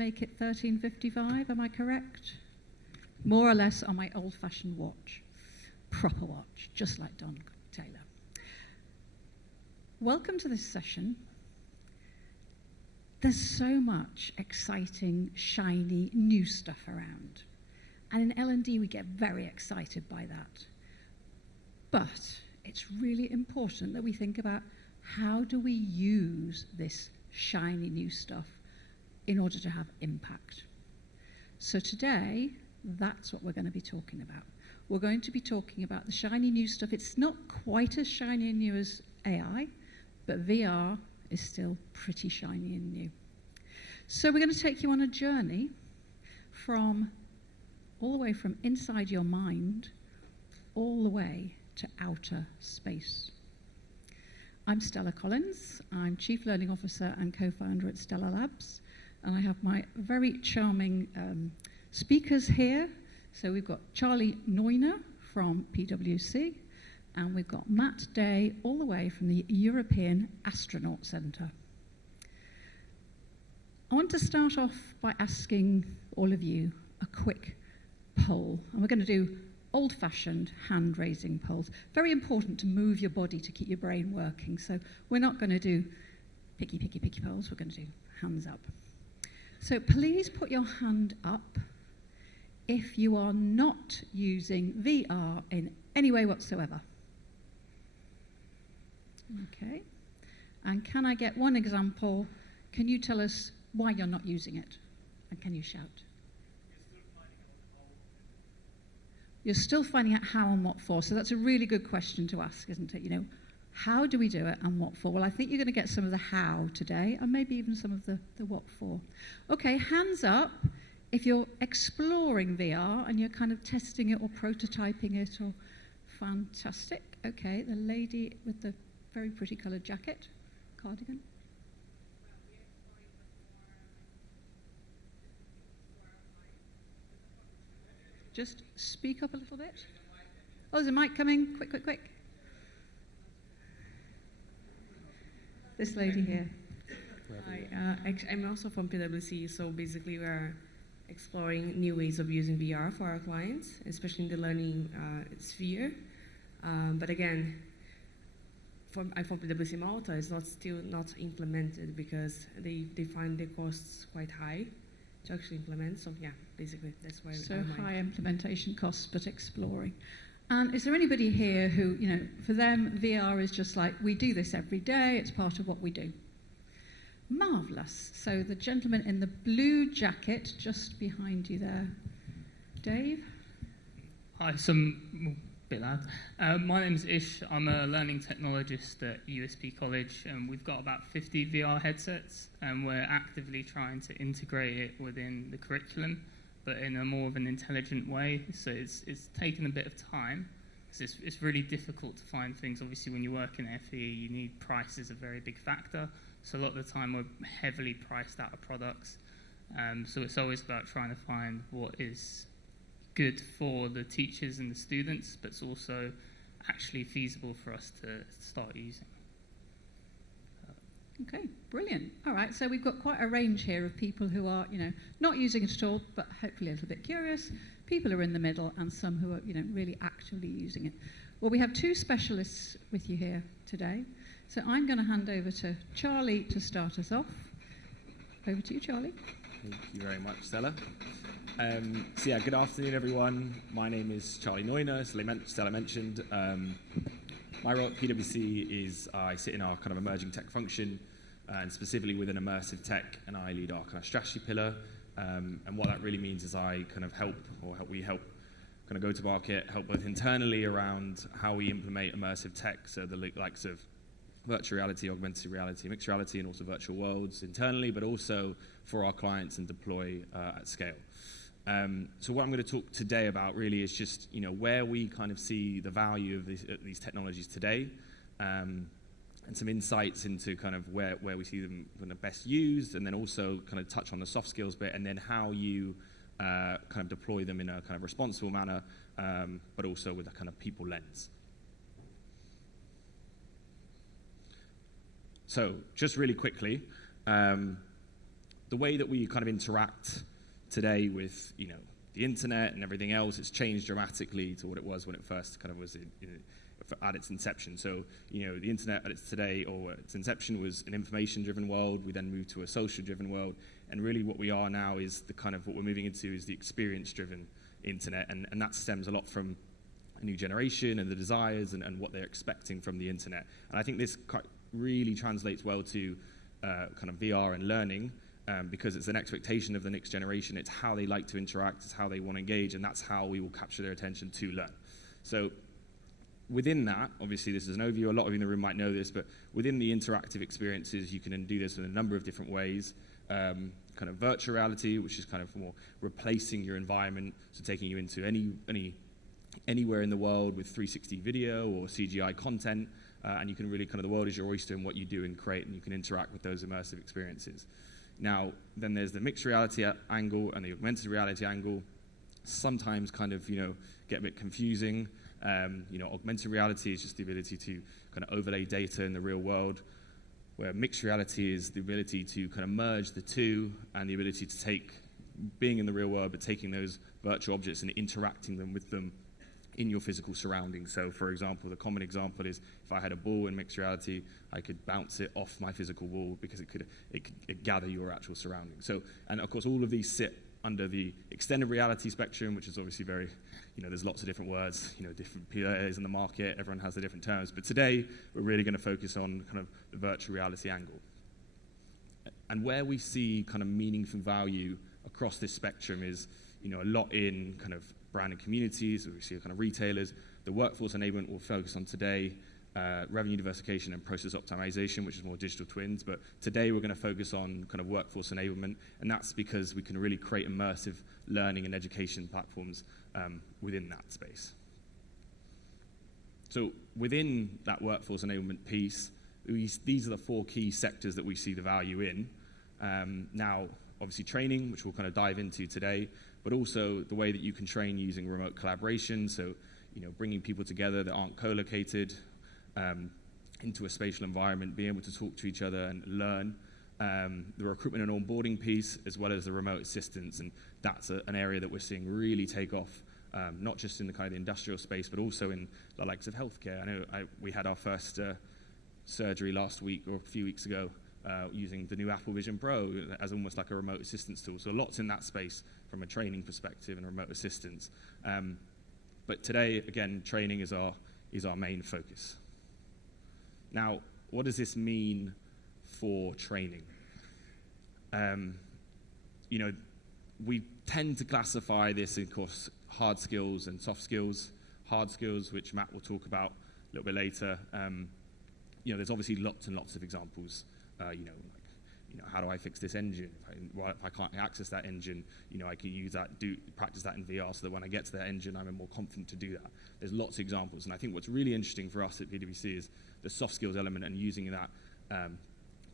make it 13:55, am I correct? More or less on my old-fashioned watch. Proper watch, just like Don Taylor. Welcome to this session. There's so much exciting, shiny, new stuff around. And in L&D, we get very excited by that. But it's really important that we think about how do we use this shiny new stuff in order to have impact. So today, that's what we're going to be talking about. We're going to be talking about the shiny new stuff. It's not quite as shiny and new as AI, but VR is still pretty shiny and new. So we're going to take you on a journey all the way from inside your mind, all the way to outer space. I'm Stella Collins. I'm Chief Learning Officer and co-founder at Stella Labs. And I have my very charming speakers here. So we've got Charlie Neuner from PwC, and we've got Matt Day all the way from the European Astronaut Centre. I want to start off by asking all of you a quick poll. And we're going to do old-fashioned hand-raising polls. Very important to move your body to keep your brain working. So we're not going to do picky polls. We're going to do hands up. So please put your hand up if you are not using VR in any way whatsoever. Okay. And can I get one example? Can you tell us why you're not using it? And can you shout? You're still finding out how and what for. So that's a really good question to ask, isn't it? You know, how do we do it and what for? Well, I think you're going to get some of the how today, and maybe even some of the what for. Okay, hands up if you're exploring VR and you're kind of testing it or prototyping it or fantastic. Okay, the lady with the very pretty coloured jacket, cardigan. Just speak up a little bit. Oh, there's a mic coming. Quick. This lady here. Hi, I'm also from PwC, so basically we're exploring new ways of using VR for our clients, especially in the learning sphere. But again, I'm from PwC Malta, it's still not implemented because they find the costs quite high to actually implement. So yeah, basically that's why. So high implementation costs, but exploring. And is there anybody here who, you know, for them VR is just like, we do this every day, it's part of what we do? Marvellous. So the gentleman in the blue jacket just behind you there. Dave? Hi, bit loud. My name's Ish. I'm a learning technologist at USP College, and we've got about 50 VR headsets, and we're actively trying to integrate it within the curriculum, but in a more of an intelligent way. So it's taken a bit of time, because it's really difficult to find things. Obviously, when you work in FE, you need price is a very big factor. So a lot of the time, we're heavily priced out of products. So it's always about trying to find what is good for the teachers and the students, but it's also actually feasible for us to start using. Okay, brilliant. All right, so we've got quite a range here of people who are, you know, not using it at all, but hopefully a little bit curious. People who are in the middle, and some who are, you know, really actively using it. Well, we have two specialists with you here today. So I'm going to hand over to Charlie to start us off. Over to you, Charlie. Thank you very much, Stella. So yeah, good afternoon, everyone. My name is Charlie Neuner, Stella mentioned. My role at PwC is I sit in our kind of emerging tech function, and specifically within immersive tech, and I lead our kind of strategy pillar. And what that really means is I kind of we help kind of go to market, help both internally around how we implement immersive tech, so the likes of virtual reality, augmented reality, mixed reality, and also virtual worlds internally, but also for our clients and deploy at scale. So what I'm going to talk today about really is just, you know, where we kind of see the value of these technologies today, and some insights into kind of where we see them kind of best used, and then also kind of touch on the soft skills bit, and then how you kind of deploy them in a kind of responsible manner, but also with a kind of people lens. So just really quickly, the way that we kind of interact today with, the internet and everything else, it's changed dramatically to what it was when it first kind of was at its inception. So, the internet at its today, or its inception, was an information-driven world. We then moved to a social-driven world. And really what we are now is the kind of what we're moving into is the experience-driven internet. And that stems a lot from a new generation and the desires and what they're expecting from the internet. And I think this really translates well to kind of VR and learning, because it's an expectation of the next generation. It's how they like to interact, it's how they want to engage, and that's how we will capture their attention to learn. So within that, obviously this is an overview, a lot of you in the room might know this, but within the interactive experiences, you can do this in a number of different ways. Kind of virtual reality, which is kind of more replacing your environment, so taking you into anywhere in the world with 360 video or CGI content, and you can really the world is your oyster in what you do and create, and you can interact with those immersive experiences. Now, then there's the mixed reality angle and the augmented reality angle. Sometimes get a bit confusing. Augmented reality is just the ability to kind of overlay data in the real world, where mixed reality is the ability to kind of merge the two, and the ability to take being in the real world, but taking those virtual objects and interacting with them in your physical surroundings. So, for example, the common example is if I had a ball in mixed reality, I could bounce it off my physical wall because it could gather your actual surroundings. So, and of course, all of these sit under the extended reality spectrum, which is obviously very, there's lots of different words, different players in the market, everyone has the different terms. But today, we're really going to focus on kind of the virtual reality angle. And where we see kind of meaningful value across this spectrum is, a lot in kind of brand and communities, we see kind of retailers. The workforce enablement we'll focus on today, revenue diversification and process optimization, which is more digital twins. But today we're going to focus on kind of workforce enablement, and that's because we can really create immersive learning and education platforms within that space. So within that workforce enablement piece, these are the 4 key sectors that we see the value in. Now, obviously training, which we'll kind of dive into today, but also the way that you can train using remote collaboration, so bringing people together that aren't co-located into a spatial environment, being able to talk to each other and learn. The recruitment and onboarding piece, as well as the remote assistance, and that's an area that we're seeing really take off, not just in the kind of the industrial space, but also in the likes of healthcare. I know we had our first surgery last week or a few weeks ago, using the new Apple Vision Pro as almost like a remote assistance tool. So lots in that space from a training perspective and remote assistance. But today, again, training is our main focus. Now, what does this mean for training? We tend to classify this in, of course, hard skills and soft skills. Hard skills, which Matt will talk about a little bit later. There's obviously lots and lots of examples. How do I fix this engine? If I can't access that engine, I can use that, practice that in VR so that when I get to that engine, I'm more confident to do that. There's lots of examples, and I think what's really interesting for us at PwC is the soft skills element and using that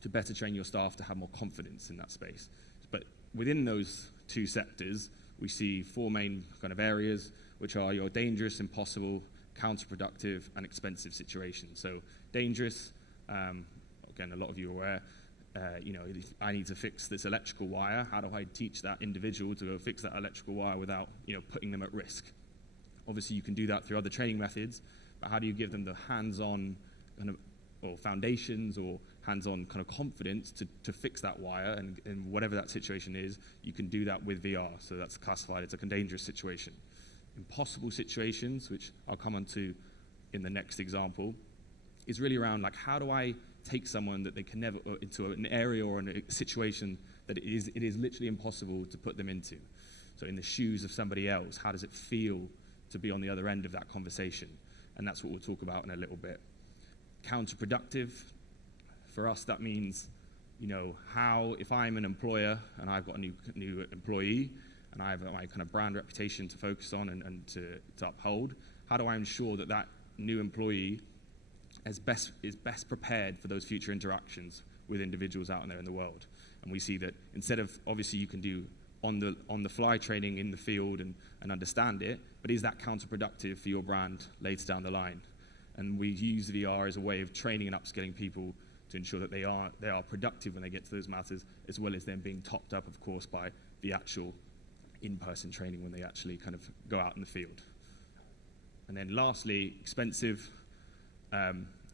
to better train your staff to have more confidence in that space. But within those 2 sectors, we see 4 main kind of areas, which are your dangerous, impossible, counterproductive, and expensive situations. So dangerous, again, a lot of you are aware, if I need to fix this electrical wire, how do I teach that individual to go fix that electrical wire without, putting them at risk? Obviously, you can do that through other training methods, but how do you give them the hands-on kind of, or foundations or hands-on kind of confidence to fix that wire, and whatever that situation is, you can do that with VR. So that's classified as a dangerous situation. Impossible situations, which I'll come on to in the next example, is really around how do I take someone that they can never into an area or in a situation that it is literally impossible to put them into. So in the shoes of somebody else, how does it feel to be on the other end of that conversation? And that's what we'll talk about in a little bit. Counterproductive, for us that means, how if I'm an employer and I've got a new employee and I have my kind of brand reputation to focus on and to uphold, how do I ensure that that new employee is best prepared for those future interactions with individuals out there in the world? And we see that instead of, obviously you can do on the fly training in the field and understand it, but is that counterproductive for your brand later down the line? And we use VR as a way of training and upskilling people to ensure that they are productive when they get to those matters, as well as them being topped up, of course, by the actual in-person training when they actually kind of go out in the field. And then lastly, expensive.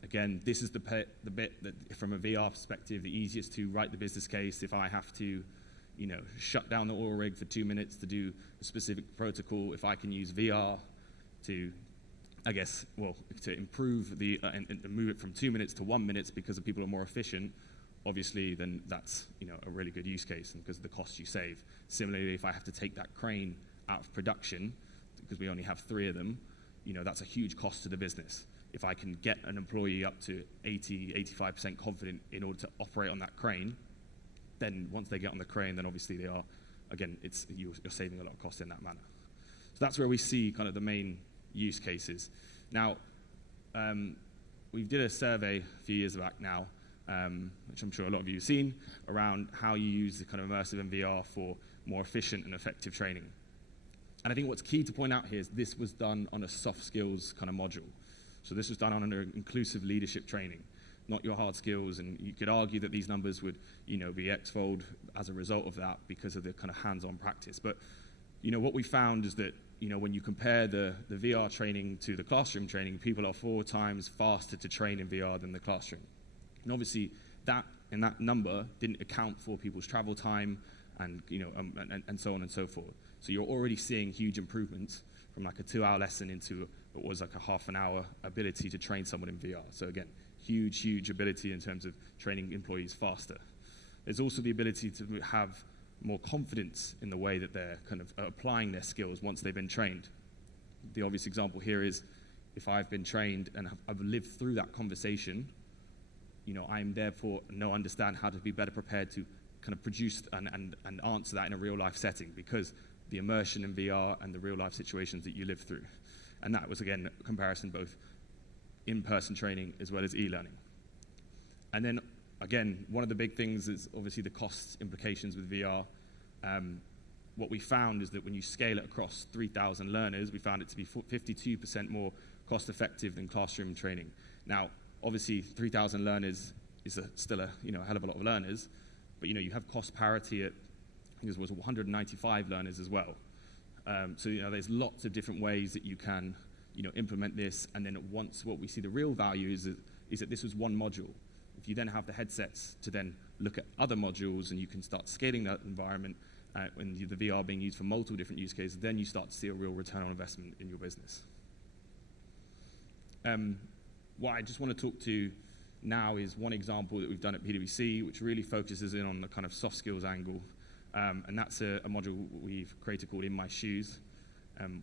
Again, this is the bit that, from a VR perspective, the easiest to write the business case. If I have to, shut down the oil rig for 2 minutes to do a specific protocol, if I can use VR to, to improve and move it from 2 minutes to 1 minute because the people are more efficient, obviously, then that's a really good use case, and because of the cost you save. Similarly, if I have to take that crane out of production because we only have 3 of them, that's a huge cost to the business. If I can get an employee up to 80-85% confident in order to operate on that crane, then once they get on the crane, then obviously they are, again, you're saving a lot of cost in that manner. So that's where we see kind of the main use cases. Now, we did a survey a few years back now, which I'm sure a lot of you have seen, around how you use the kind of immersive and VR for more efficient and effective training. And I think what's key to point out here is this was done on a soft skills kind of module. So this was done on an inclusive leadership training, not your hard skills. And you could argue that these numbers would, be X-fold as a result of that because of the kind of hands-on practice. But, what we found is that, when you compare the VR training to the classroom training, people are 4 times faster to train in VR than the classroom. And obviously, that number didn't account for people's travel time and, and so on and so forth. So you're already seeing huge improvements from like a 2-hour lesson into what was like a half an hour ability to train someone in VR. So again, huge ability in terms of training employees faster. There's also the ability to have more confidence in the way that they're kind of applying their skills once they've been trained. The obvious example here is if I've been trained and I've lived through that conversation, I'm therefore understand how to be better prepared to kind of produce and answer that in a real life setting, because the immersion in VR and the real life situations that you live through. And that was, again, a comparison both in-person training as well as e-learning. And then, again, one of the big things is obviously the cost implications with VR. What we found is that when you scale it across 3,000 learners, we found it to be 52% more cost-effective than classroom training. Now, obviously, 3,000 learners is still a hell of a lot of learners, but you have cost parity at, I think it was 195 learners as well. So there's lots of different ways that you can implement this, and then once what we see the real value is that this was one module. If you then have the headsets to then look at other modules and you can start scaling that environment, and the VR being used for multiple different use cases, then you start to see a real return on investment in your business. What I just want to talk to now is one example that we've done at PwC, which really focuses in on the kind of soft skills angle. And that's a module we've created called In My Shoes.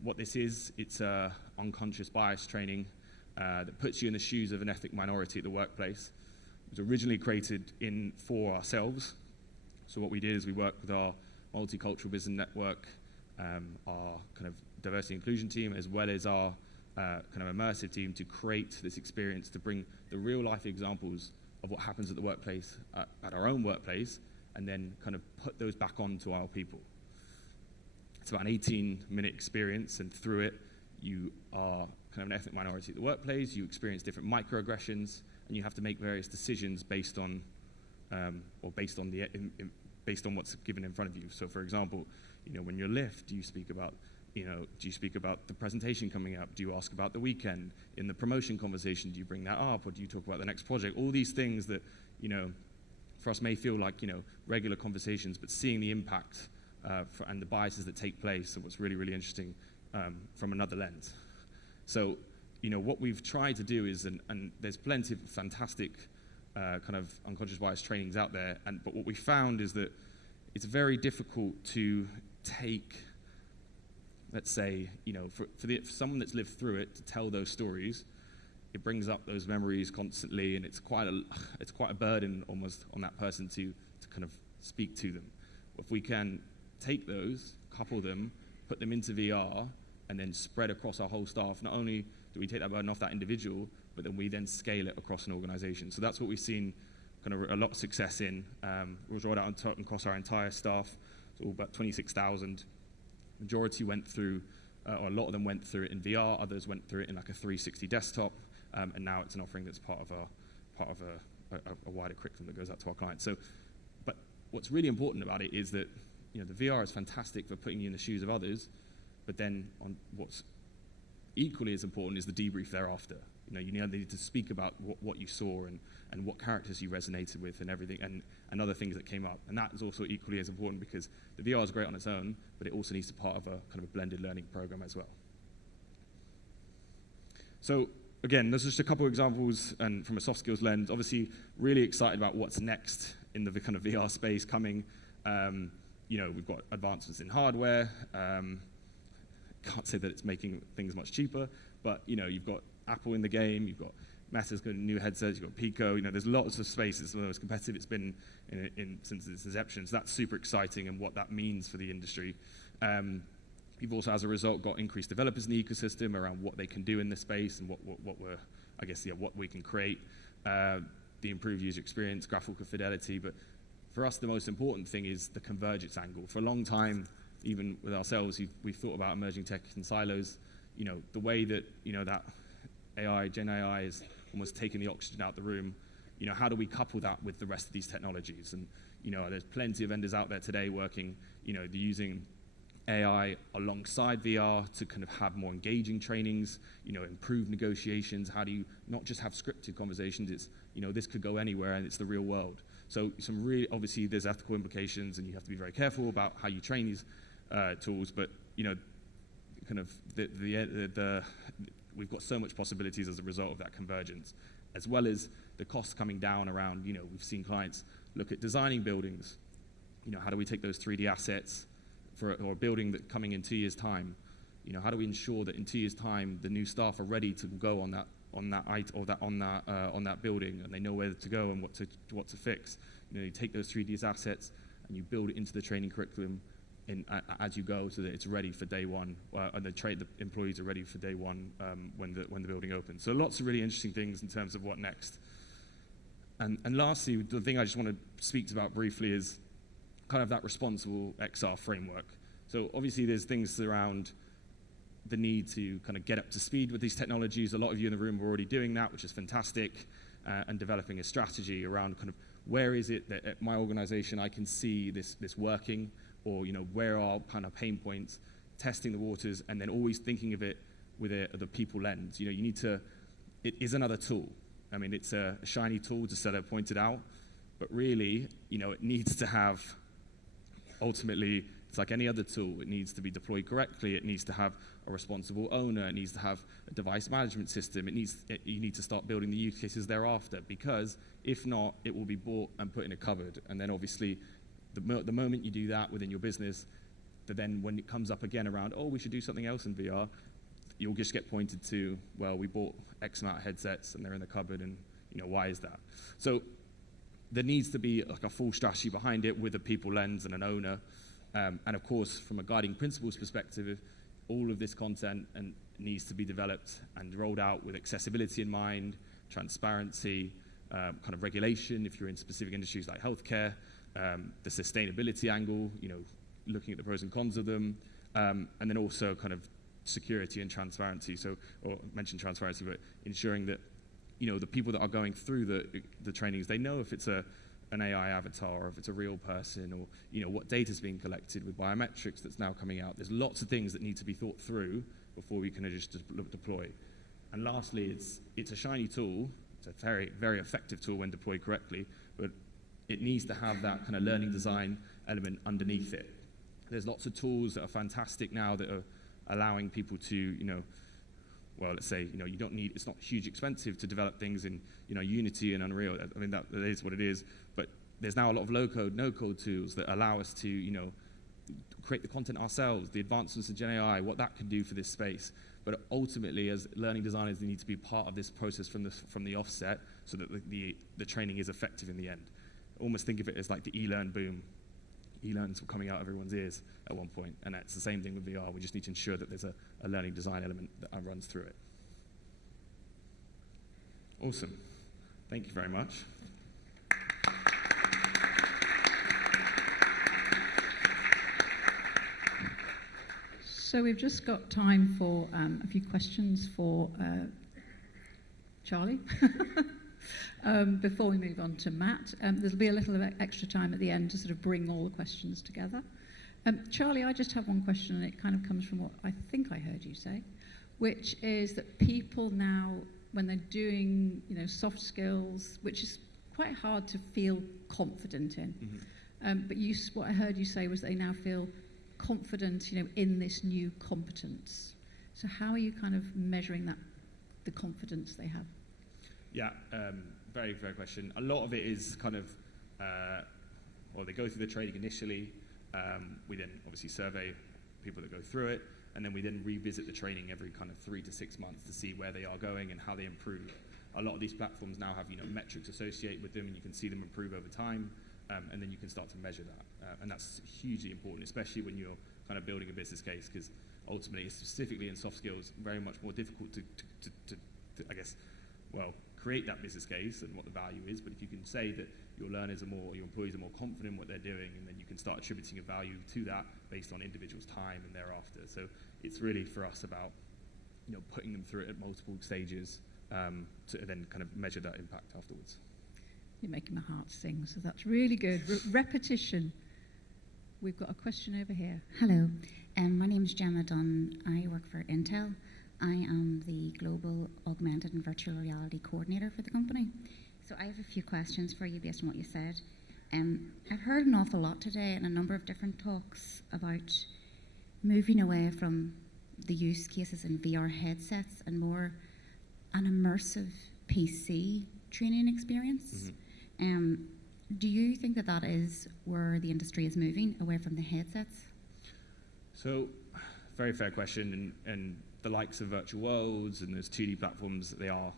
What this is, it's unconscious bias training that puts you in the shoes of an ethnic minority at the workplace. It was originally created for ourselves. So what we did is we worked with our multicultural business network, our kind of diversity and inclusion team, as well as our kind of immersive team, to create this experience, to bring the real life examples of what happens at the workplace, at our own workplace, and then kind of put those back onto our people. It's about an 18-minute experience, and through it, you are kind of an ethnic minority at the workplace, you experience different microaggressions, and you have to make various decisions based on based on what's given in front of you. So for example, when you're left, do you speak about the presentation coming up? Do you ask about the weekend? In the promotion conversation, do you bring that up, or do you talk about the next project? All these things that, for us may feel like, regular conversations, but seeing the impact and the biases that take place are what's really, really interesting from another lens. So, what we've tried to do is, and there's plenty of fantastic kind of unconscious bias trainings out there, but what we found is that it's very difficult to take, let's say, for someone that's lived through it to tell those stories. It brings up those memories constantly, and it's quite a burden almost on that person to kind of speak to them. If we can take those, couple them, put them into VR, and then spread across our whole staff, not only do we take that burden off that individual, but then we then scale it across an organization. So that's what we've seen kind of a lot of success in. It was rolled out across our entire staff, so about 26,000. Majority went through, or a lot of them went through it in VR, others went through it in like a 360 desktop, and now it's an offering that's part of a wider curriculum that goes out to our clients. So, but what's really important about it is that the VR is fantastic for putting you in the shoes of others, but then on what's equally as important is the debrief thereafter. You need to speak about what you saw and what characters you resonated with and everything and other things that came up. And that is also equally as important because the VR is great on its own, but it also needs to be part of a kind of a blended learning program as well. So again, there's just a couple of examples and from a soft skills lens. Obviously, really excited about what's next in the kind of VR space coming. We've got advancements in hardware. Can't say that it's making things much cheaper, but you've got Apple in the game, you've got Meta's got new headsets, you've got Pico, there's lots of space. It's the most competitive it's been since its inception. So that's super exciting and what that means for the industry. You've also, as a result, got increased developers in the ecosystem around what they can do in this space and what we can create, the improved user experience, graphical fidelity. But for us, the most important thing is the convergence angle. For a long time, even with ourselves, we've thought about emerging tech in silos. The way that that AI, Gen AI, is almost taking the oxygen out of the room. How do we couple that with the rest of these technologies? And there's plenty of vendors out there today working. They're using AI alongside VR to kind of have more engaging trainings. Improve negotiations. How do you not just have scripted conversations? It's this could go anywhere, and it's the real world. So some really obviously there's ethical implications, and you have to be very careful about how you train these tools. But kind of we've got so much possibilities as a result of that convergence, as well as the costs coming down around, we've seen clients look at designing buildings. How do we take those 3D assets for a building that coming in 2 years' time? How do we ensure that in 2 years' time the new staff are ready to go on that building, and they know where to go and what to fix? You take those 3D assets and you build it into the training curriculum as you go, so that it's ready for day one, and the employees are ready for day one when the building opens. So lots of really interesting things in terms of what next. And lastly, the thing I just want to speak about briefly is kind of that responsible XR framework. So obviously there's things around the need to kind of get up to speed with these technologies. A lot of you in the room are already doing that, which is fantastic, and developing a strategy around kind of where is it that at my organization I can see this working, or where are kind of pain points, testing the waters, and then always thinking of it with the people lens. It is another tool. I mean, it's a shiny tool, as Stella pointed out, but really, it needs to have, ultimately, it's like any other tool. It needs to be deployed correctly. It needs to have a responsible owner. It needs to have a device management system. You need to start building the use cases thereafter, because if not, it will be bought and put in a cupboard. And then obviously, the moment you do that within your business, then when it comes up again around, we should do something else in VR, you'll just get pointed to, well, we bought X amount of headsets and they're in the cupboard, and why is that? So there needs to be like a full strategy behind it with a people lens and an owner. And of course, from a guiding principles perspective, all of this content needs to be developed and rolled out with accessibility in mind, transparency, kind of regulation if you're in specific industries like healthcare, the sustainability angle, looking at the pros and cons of them, and then also kind of security and transparency. So, or mention transparency, but ensuring that the people that are going through the trainings, they know if it's an AI avatar, or if it's a real person, or what data is being collected with biometrics that's now coming out. There's lots of things that need to be thought through before we can just deploy. And lastly, it's a shiny tool. It's a very, very effective tool when deployed correctly, but it needs to have that kind of learning design element underneath it. There's lots of tools that are fantastic now that are allowing people to, let's say, you don't need, it's not huge expensive to develop things in, Unity and Unreal. I mean, that is what it is. But there's now a lot of low-code, no-code tools that allow us to, create the content ourselves, the advancements of Gen AI, what that can do for this space. But ultimately, as learning designers, they need to be part of this process from the offset, so that the training is effective in the end. Almost think of it as like the e-learn boom. E-learns were coming out of everyone's ears at one point, and that's the same thing with VR. We just need to ensure that there's a learning design element that runs through it. Awesome. Thank you very much. So we've just got time for a few questions for Charlie. before we move on to Matt. There'll be a little bit extra time at the end to sort of bring all the questions together. Charlie, I just have one question, and it kind of comes from what I think I heard you say, which is that people now, when they're doing, soft skills, which is quite hard to feel confident in, but what I heard you say was they now feel confident, in this new competence. So how are you kind of measuring that, the confidence they have? Yeah, very fair question. A lot of it is kind of, they go through the training initially. We then obviously survey people that go through it, and then we then revisit the training every kind of 3 to 6 months to see where they are going and how they improve. A lot of these platforms now have metrics associated with them, and you can see them improve over time, and then you can start to measure that. And that's hugely important, especially when you're kind of building a business case, because ultimately, specifically in soft skills, very much more difficult to I guess, create that business case and what the value is. But if you can say that your employees are more confident in what they're doing, and then you can start attributing a value to that based on individuals' time and thereafter. So it's really for us about, putting them through it at multiple stages to then kind of measure that impact afterwards. You're making my heart sing, so that's really good. Repetition. We've got a question over here. Hello, my name is Gemma Dunn. I work for Intel. I am the Global Augmented and Virtual Reality Coordinator for the company. So I have a few questions for you based on what you said. I've heard an awful lot today in a number of different talks about moving away from the use cases in VR headsets and more an immersive PC training experience. Do you think that is where the industry is moving, away from the headsets? So, very fair question, and the likes of virtual worlds and those 2D platforms, they are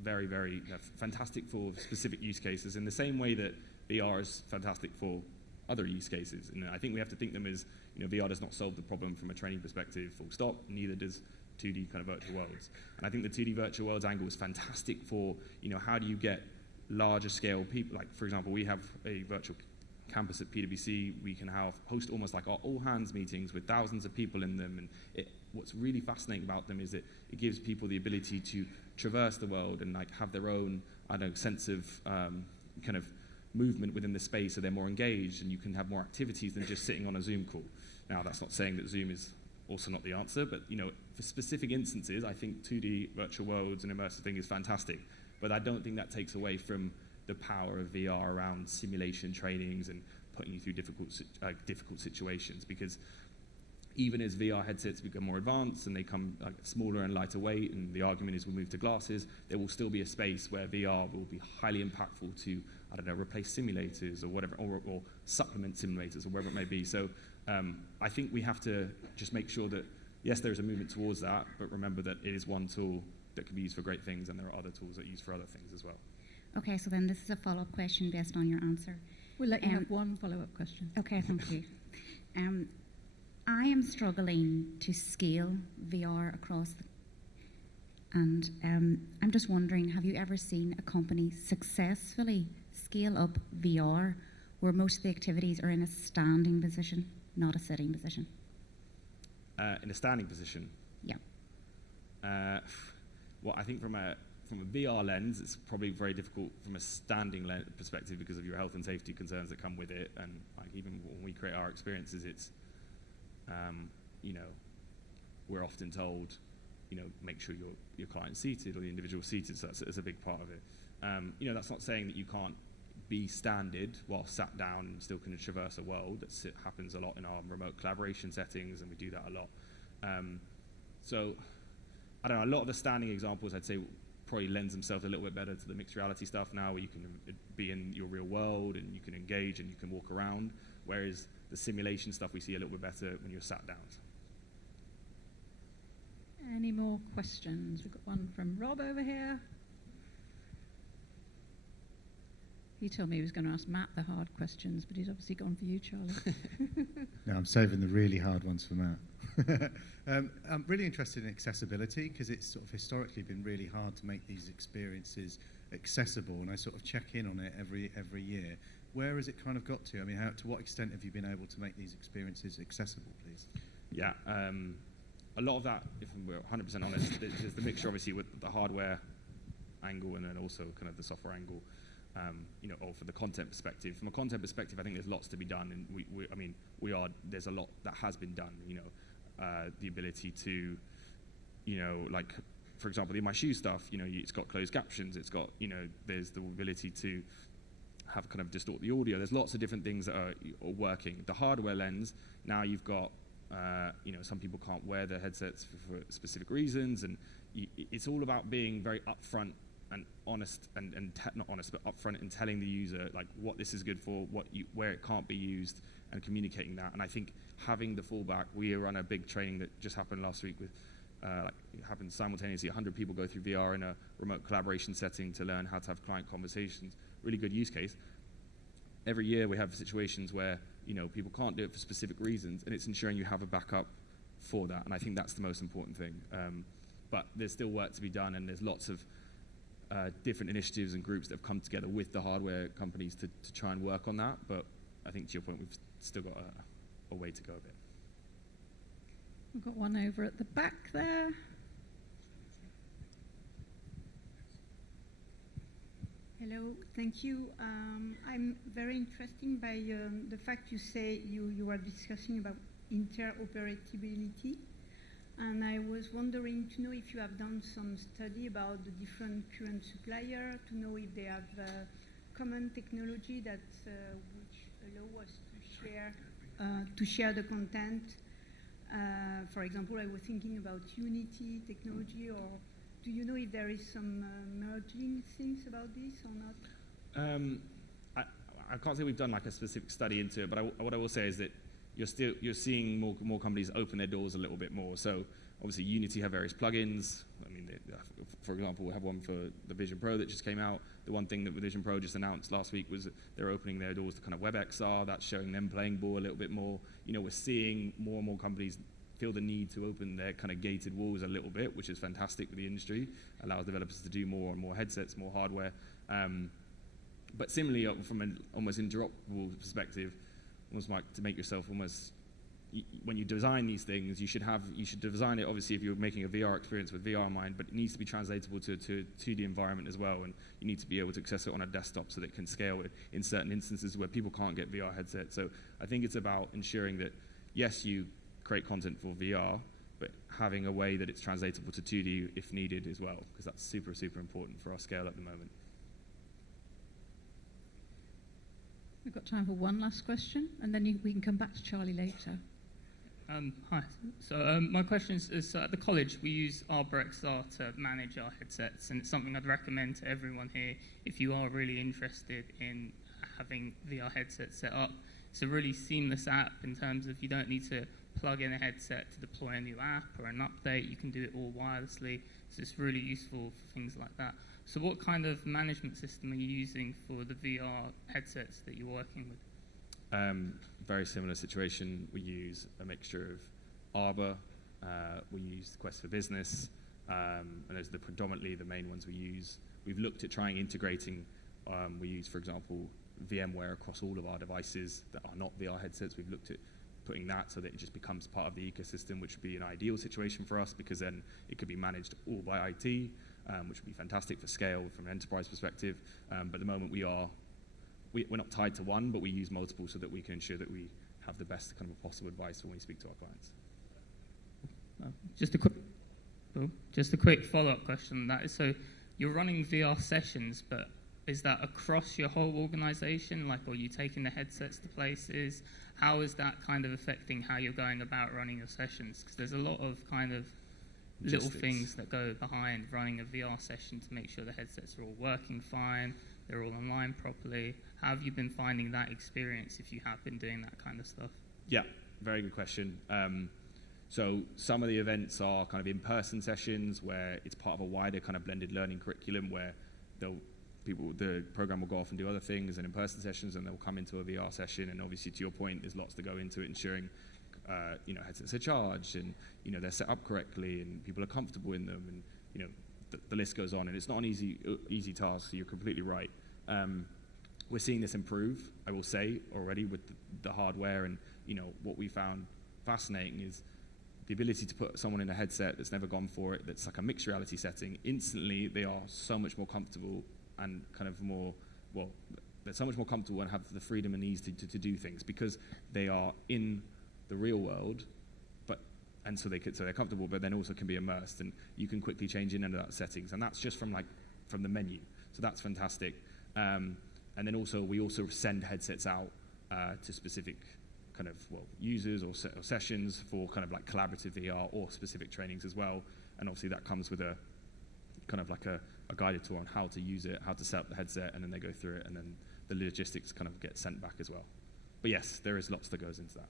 very, very fantastic for specific use cases in the same way that VR is fantastic for other use cases. And I think we have to think them as, VR does not solve the problem from a training perspective, full stop, neither does 2D kind of virtual worlds. And I think the 2D virtual worlds angle is fantastic for, how do you get larger scale people, like for example, we have a virtual campus at PwC. We can host almost like our all hands meetings with thousands of people in them, and what's really fascinating about them is that it gives people the ability to traverse the world and like have their own, sense of kind of movement within the space, so they're more engaged, and you can have more activities than just sitting on a Zoom call. Now, that's not saying that Zoom is also not the answer, but for specific instances, I think 2D virtual worlds and immersive thing is fantastic. But I don't think that takes away from the power of VR around simulation trainings and putting you through difficult situations, because even as VR headsets become more advanced and they come smaller and lighter weight, and the argument is we'll move to glasses, there will still be a space where VR will be highly impactful to, replace simulators or whatever, or supplement simulators or whatever it may be. So I think we have to just make sure that, yes, there is a movement towards that, but remember that it is one tool that can be used for great things, and there are other tools that are used for other things as well. Okay, so then this is a follow-up question based on your answer. We'll let you have one follow-up question. Okay, thank you. I am struggling to scale VR across and I'm just wondering, have you ever seen a company successfully scale up VR where most of the activities are in a standing position, not a sitting position? In a standing position? Yeah. Well, I think from a VR lens, it's probably very difficult from a standing perspective because of your health and safety concerns that come with it. And even when we create our experiences, it's, we're often told, make sure your client's seated or the individual seated. So that's a big part of it. That's not saying that you can't be standard while sat down and still can traverse a world. That happens a lot in our remote collaboration settings, and we do that a lot. So, I don't know, a lot of the standing examples, I'd say, probably lends themselves a little bit better to the mixed reality stuff now, where you can be in your real world and you can engage and you can walk around, whereas the simulation stuff we see a little bit better when you're sat down. Any more questions? We've got one from Rob over here. He told me he was going to ask Matt the hard questions, but he's obviously gone for you, Charlie. No, I'm saving the really hard ones for Matt. I'm really interested in accessibility, because it's sort of historically been really hard to make these experiences accessible, and I sort of check in on it every year. Where has it kind of got to? I mean, to what extent have you been able to make these experiences accessible, please? Yeah, a lot of that, if we're 100% honest, there's the mixture obviously with the hardware angle and then also kind of the software angle. Or for the content perspective. From a content perspective, I think there's lots to be done, and there's a lot that has been done. The ability to, like, for example, in my shoe stuff, it's got closed captions, it's got, there's the ability to have kind of distort the audio. There's lots of different things that are working. The hardware lens, now you've got, some people can't wear their headsets for specific reasons, and it's all about being very upfront and honest, not honest, but upfront in telling the user like what this is good for, where it can't be used, and communicating that. And I think having the fallback, we run a big training that just happened last week with, it happened simultaneously. 100 people go through VR in a remote collaboration setting to learn how to have client conversations. Really good use case. Every year we have situations where people can't do it for specific reasons, and it's ensuring you have a backup for that. And I think that's the most important thing. But there's still work to be done, and there's lots of different initiatives and groups that have come together with the hardware companies to try and work on that. But I think to your point, we've still got a way to go a bit. We've got one over at the back there. Hello, thank you. I'm very interested by the fact you say you are discussing about interoperability. And I was wondering to know if you have done some study about the different current suppliers, to know if they have common technology that which allow us to share the content. For example, I was thinking about Unity technology, or do you know if there is some merging things about this or not? I can't say we've done like a specific study into it, but what I will say is that you're seeing more companies open their doors a little bit more. So obviously Unity have various plugins. I mean, for example, we have one for the Vision Pro that just came out. The one thing that the Vision Pro just announced last week was that they're opening their doors to kind of WebXR. That's showing them playing ball a little bit more. We're seeing more and more companies feel the need to open their kind of gated walls a little bit, which is fantastic for the industry. Allows developers to do more and more headsets, more hardware. But similarly, from an almost interoperable perspective, almost like to make yourself almost, when you design these things, you should design it, obviously, if you're making a VR experience with VR in mind, but it needs to be translatable to a 2D environment as well, and you need to be able to access it on a desktop so that it can scale it in certain instances where people can't get VR headsets. So I think it's about ensuring that, yes, you create content for VR, but having a way that it's translatable to 2D if needed as well, because that's super, super important for our scale at the moment. We've got time for one last question, and then we can come back to Charlie later. Hi. So my question is at the college we use ArborXR to manage our headsets, and it's something I'd recommend to everyone here if you are really interested in having VR headsets set up. It's a really seamless app in terms of you don't need to plug in a headset to deploy a new app or an update. You can do it all wirelessly, so it's really useful for things like that. So what kind of management system are you using for the VR headsets that you're working with? Very similar situation. We use a mixture of Arbor, we use Quest for Business, and those are predominantly the main ones we use. We've looked at trying integrating, we use, for example, VMware across all of our devices that are not VR headsets. We've looked at putting that so that it just becomes part of the ecosystem, which would be an ideal situation for us, because then it could be managed all by IT, which would be fantastic for scale from an enterprise perspective. But at the moment we're not tied to one, but we use multiple so that we can ensure that we have the best kind of possible advice when we speak to our clients. Just a quick follow-up question on that is, so you're running VR sessions, but is that across your whole organization? Like, are you taking the headsets to places? How is that kind of affecting how you're going about running your sessions? Because there's a lot of kind of little things that go behind running a VR session to make sure the headsets are all working fine, they're all online properly. How have you been finding that experience if you have been doing that kind of stuff? Yeah, very good question. So some of the events are kind of in-person sessions where it's part of a wider kind of blended learning curriculum where the program will go off and do other things, and in-person sessions, and they'll come into a VR session. And obviously, to your point, there's lots to go into it, ensuring headsets are charged and they're set up correctly and people are comfortable in them, and the list goes on. And it's not an easy task. So you're completely right. We're seeing this improve, I will say, already with the hardware. And what we found fascinating is the ability to put someone in a headset that's never gone for it, that's like a mixed reality setting, instantly they are so much more comfortable and kind of more, well, they're so much more comfortable and have the freedom and ease to do things because they are in the real world, and so they're comfortable, but then also can be immersed, and you can quickly change in and out settings, and that's just from the menu. So that's fantastic. And then also we also send headsets out to specific kind of users or sessions for kind of like collaborative VR or specific trainings as well. And obviously that comes with a kind of like a guided tour on how to use it, how to set up the headset, and then they go through it, and then the logistics kind of get sent back as well. But yes, there is lots that goes into that.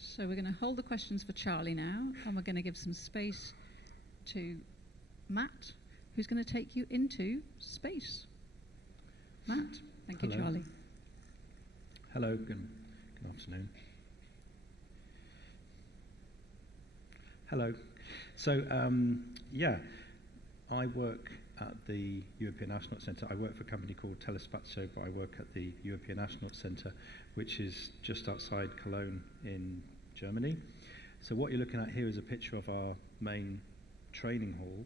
So we're going to hold the questions for Charlie now, and we're going to give some space to Matt, who's going to take you into space. Matt, thank you, Charlie. Hello, good afternoon. Hello. So, I work at the European Astronaut Centre. I work for a company called Telespazio, but I work at the European Astronaut Centre, which is just outside Cologne in Germany. So what you're looking at here is a picture of our main training hall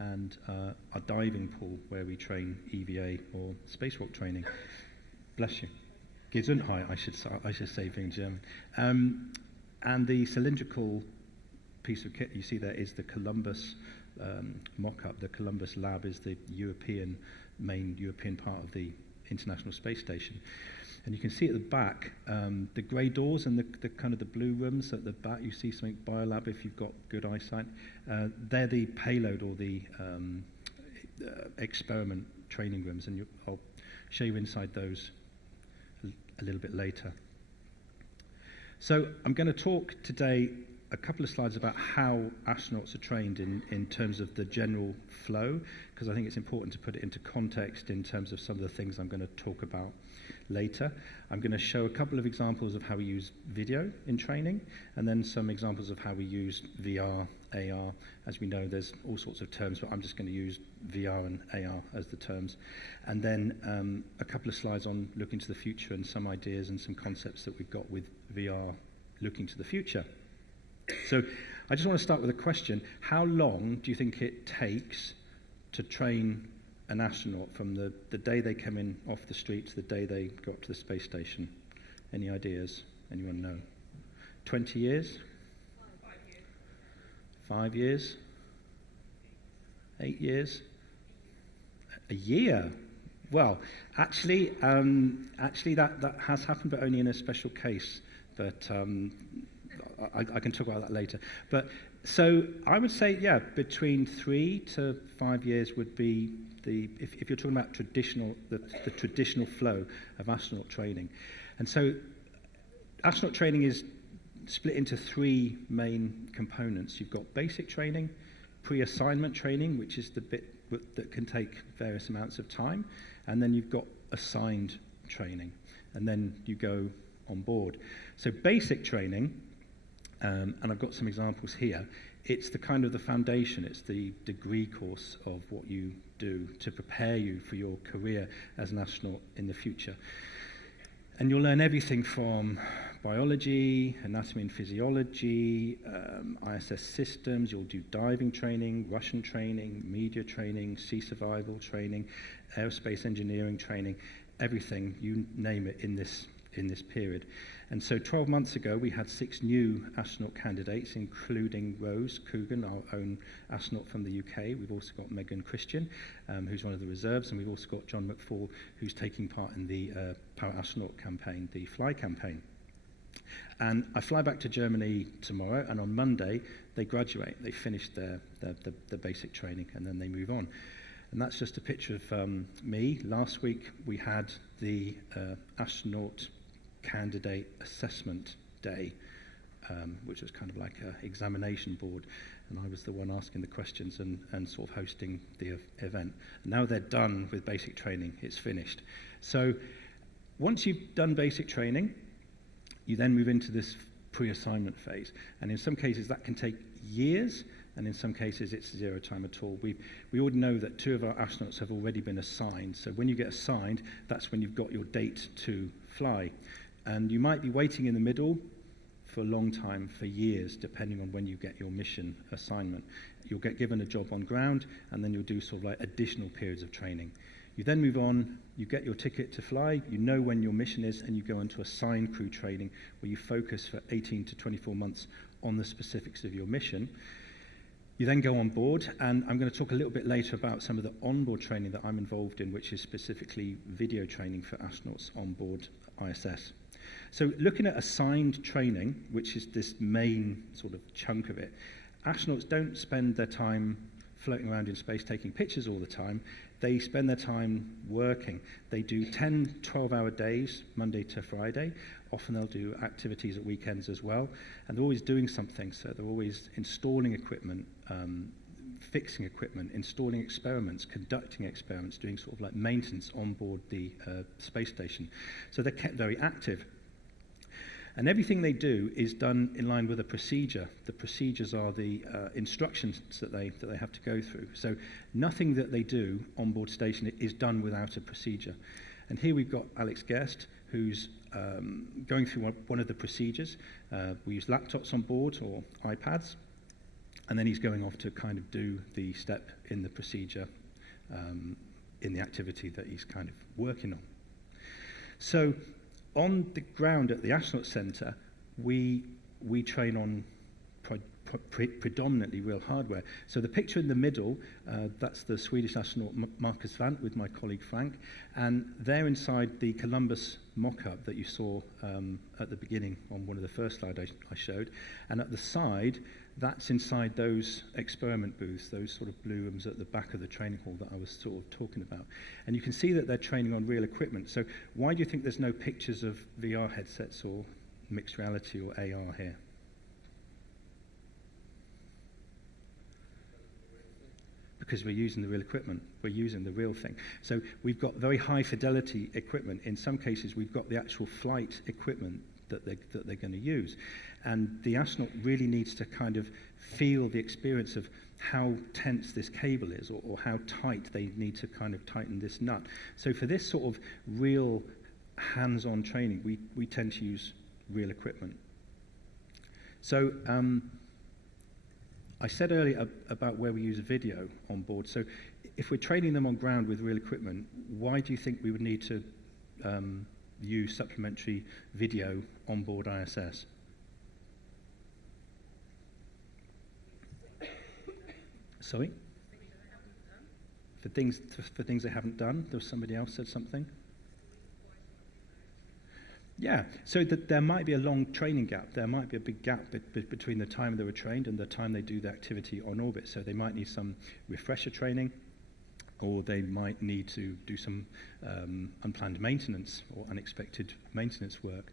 and a diving pool where we train EVA or spacewalk training. Bless you. Gesundheit, I should say in German. And the cylindrical piece of kit you see there is the Columbus mock-up. The Columbus lab is the main European part of the International Space Station. And you can see at the back, the grey doors and the kind of the blue rooms at the back, you see something Biolab if you've got good eyesight. They're the payload or the experiment training rooms, and I'll show you inside those a little bit later. So I'm going to talk today a couple of slides about how astronauts are trained in terms of the general flow, because I think it's important to put it into context in terms of some of the things I'm going to talk about later. I'm going to show a couple of examples of how we use video in training, and then some examples of how we use VR, AR. As we know, there's all sorts of terms, but I'm just going to use VR and AR as the terms. And then a couple of slides on looking to the future and some ideas and some concepts that we've got with VR looking to the future. So I just want to start with a question. How long do you think it takes to train an astronaut from the day they come in off the street to the day they go up to the space station? Any ideas? Anyone know? 20 years? 5 years? 8 years? A year? Well, actually that has happened, but only in a special case. But I can talk about that later. But so I would say, between 3 to 5 years would be if you're talking about the traditional flow of astronaut training. And so astronaut training is split into 3 main components. You've got basic training, pre-assignment training, which is the bit that can take various amounts of time, and then you've got assigned training, and then you go on board. So basic training, and I've got some examples here, it's the kind of the foundation, it's the degree course of what you do to prepare you for your career as an astronaut in the future. And you'll learn everything from biology, anatomy and physiology, ISS systems, you'll do diving training, Russian training, media training, sea survival training, aerospace engineering training, everything, you name it, in this period. And so 12 months ago, we had 6 new astronaut candidates, including Rose Coogan, our own astronaut from the UK. We've also got Megan Christian, who's one of the reserves, and we've also got John McFall, who's taking part in the Para Astronaut campaign, the FLY campaign. And I fly back to Germany tomorrow, and on Monday, they graduate. They finish their basic training, and then they move on. And that's just a picture of me. Last week, we had the astronaut candidate assessment day, which was kind of like an examination board, and I was the one asking the questions and sort of hosting the event. Now they're done with basic training, it's finished. So once you've done basic training, you then move into this pre-assignment phase, and in some cases that can take years, and in some cases it's 0 time at all. We already know that 2 of our astronauts have already been assigned, so when you get assigned, that's when you've got your date to fly. And you might be waiting in the middle for a long time, for years, depending on when you get your mission assignment. You'll get given a job on ground, and then you'll do sort of like additional periods of training. You then move on, you get your ticket to fly, you know when your mission is, and you go into assigned crew training, where you focus for 18 to 24 months on the specifics of your mission. You then go on board, and I'm going to talk a little bit later about some of the onboard training that I'm involved in, which is specifically video training for astronauts on board ISS. So looking at assigned training, which is this main sort of chunk of it, astronauts don't spend their time floating around in space taking pictures all the time. They spend their time working. They do 10, 12-hour days, Monday to Friday. Often they'll do activities at weekends as well. And they're always doing something. So they're always installing equipment, fixing equipment, installing experiments, conducting experiments, doing sort of like maintenance on board the space station. So they're kept very active. And everything they do is done in line with a procedure. The procedures are the instructions that they have to go through. So nothing that they do on board station is done without a procedure. And here we've got Alex Guest, who's going through one of the procedures. We use laptops on board or iPads, and then he's going off to kind of do the step in the procedure in the activity that he's kind of working on. So on the ground at the Astronaut Centre, we train on predominantly real hardware. So the picture in the middle, that's the Swedish astronaut Marcus Vandt with my colleague Frank, and they're inside the Columbus mock-up that you saw at the beginning on one of the first slides I showed. And at the side, that's inside those experiment booths, those sort of blue rooms at the back of the training hall that I was sort of talking about. And you can see that they're training on real equipment. So why do you think there's no pictures of VR headsets or mixed reality or AR here? Because we're using the real equipment, we're using the real thing. So we've got very high fidelity equipment. In some cases, we've got the actual flight equipment that they're going to use. And the astronaut really needs to kind of feel the experience of how tense this cable is, or how tight they need to kind of tighten this nut. So for this sort of real hands-on training, we tend to use real equipment. So I said earlier about where we use video on board. So if we're training them on ground with real equipment, why do you think we would need to use supplementary video on board ISS? Sorry? For things they haven't done? There was somebody else said something? Yeah, so there might be a long training gap. There might be a big gap between the time they were trained and the time they do the activity on orbit. So they might need some refresher training, or they might need to do some unplanned maintenance or unexpected maintenance work.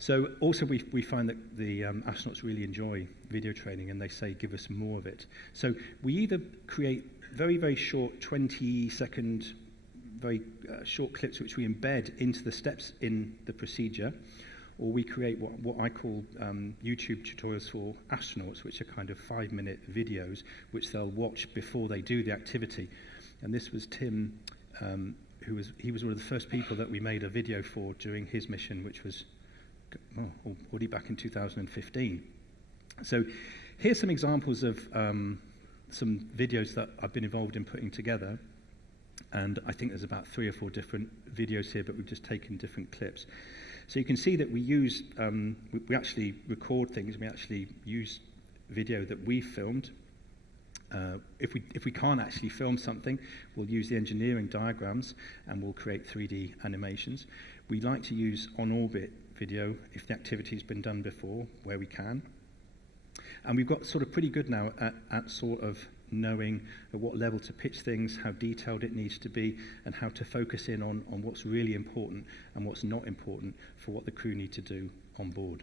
So also we find that the astronauts really enjoy video training, and they say, give us more of it. So we either create very, very short 20-second very short clips which we embed into the steps in the procedure, or we create what I call YouTube tutorials for astronauts, which are kind of 5-minute videos which they'll watch before they do the activity. And this was Tim, he was one of the first people that we made a video for during his mission, which was already back in 2015. So here's some examples of some videos that I've been involved in putting together. And I think there's about 3 or 4 different videos here, but we've just taken different clips. So you can see that we use, we actually record things, we actually use video that we filmed. If we can't actually film something, we'll use the engineering diagrams and we'll create 3D animations. We like to use on-orbit video if the activity's been done before, where we can. And we've got sort of pretty good now at sort of knowing at what level to pitch things, how detailed it needs to be, and how to focus in on what's really important and what's not important for what the crew need to do on board.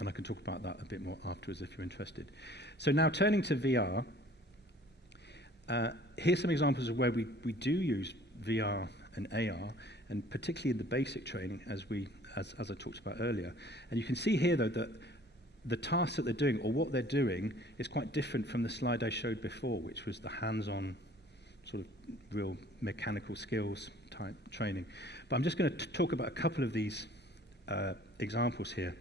And I can talk about that a bit more afterwards if you're interested. So now turning to VR, here's some examples of where we do use VR and AR, and particularly in the basic training as I talked about earlier. And you can see here though that the tasks that they're doing, or what they're doing, is quite different from the slide I showed before, which was the hands-on sort of real mechanical skills type training. But I'm just going to talk about a couple of these examples here.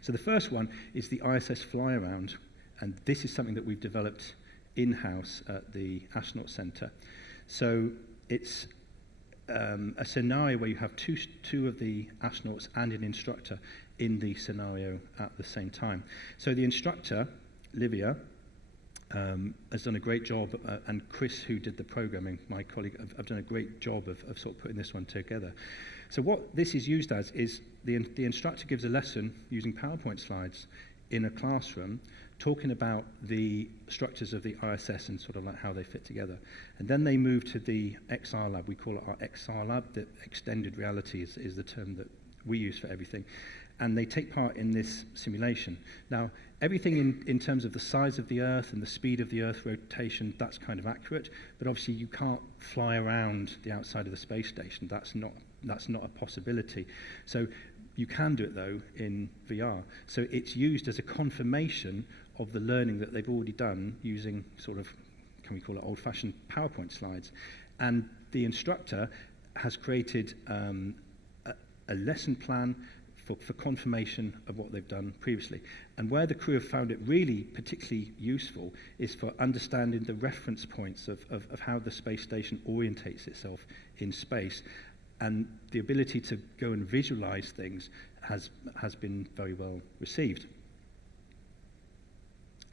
So the first one is the ISS fly around, and this is something that we've developed in-house at the Astronaut Centre. So it's a scenario where you have two of the astronauts and an instructor in the scenario at the same time. So the instructor, Livia, has done a great job, and Chris, who did the programming, my colleague, have done a great job of sort of putting this one together. So what this is used as is the instructor gives a lesson using PowerPoint slides in a classroom, talking about the structures of the ISS and sort of like how they fit together. And then they move to the XR lab. We call it our XR lab. The extended reality is the term that we use for everything. And they take part in this simulation. Now, everything in terms of the size of the Earth and the speed of the Earth rotation, that's kind of accurate. But obviously, you can't fly around the outside of the space station. That's not a possibility. So you can do it, though, in VR. So it's used as a confirmation of the learning that they've already done using sort of, can we call it old-fashioned PowerPoint slides. And the instructor has created a lesson plan for confirmation of what they've done previously. And where the crew have found it really particularly useful is for understanding the reference points of how the space station orientates itself in space. And the ability to go and visualize things has been very well received.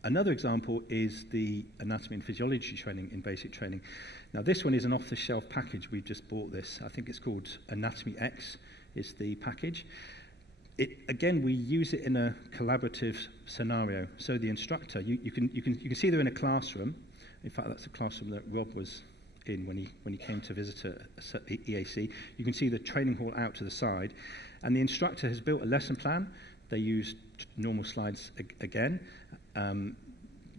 Another example is the anatomy and physiology training in basic training. Now this one is an off-the-shelf package. We've just bought this. I think it's called Anatomy X is the package. Again, we use it in a collaborative scenario. So the instructor, you can see they're in a classroom. In fact, that's the classroom that Rob was in when he came to visit at EAC. You can see the training hall out to the side, and the instructor has built a lesson plan. They used normal slides again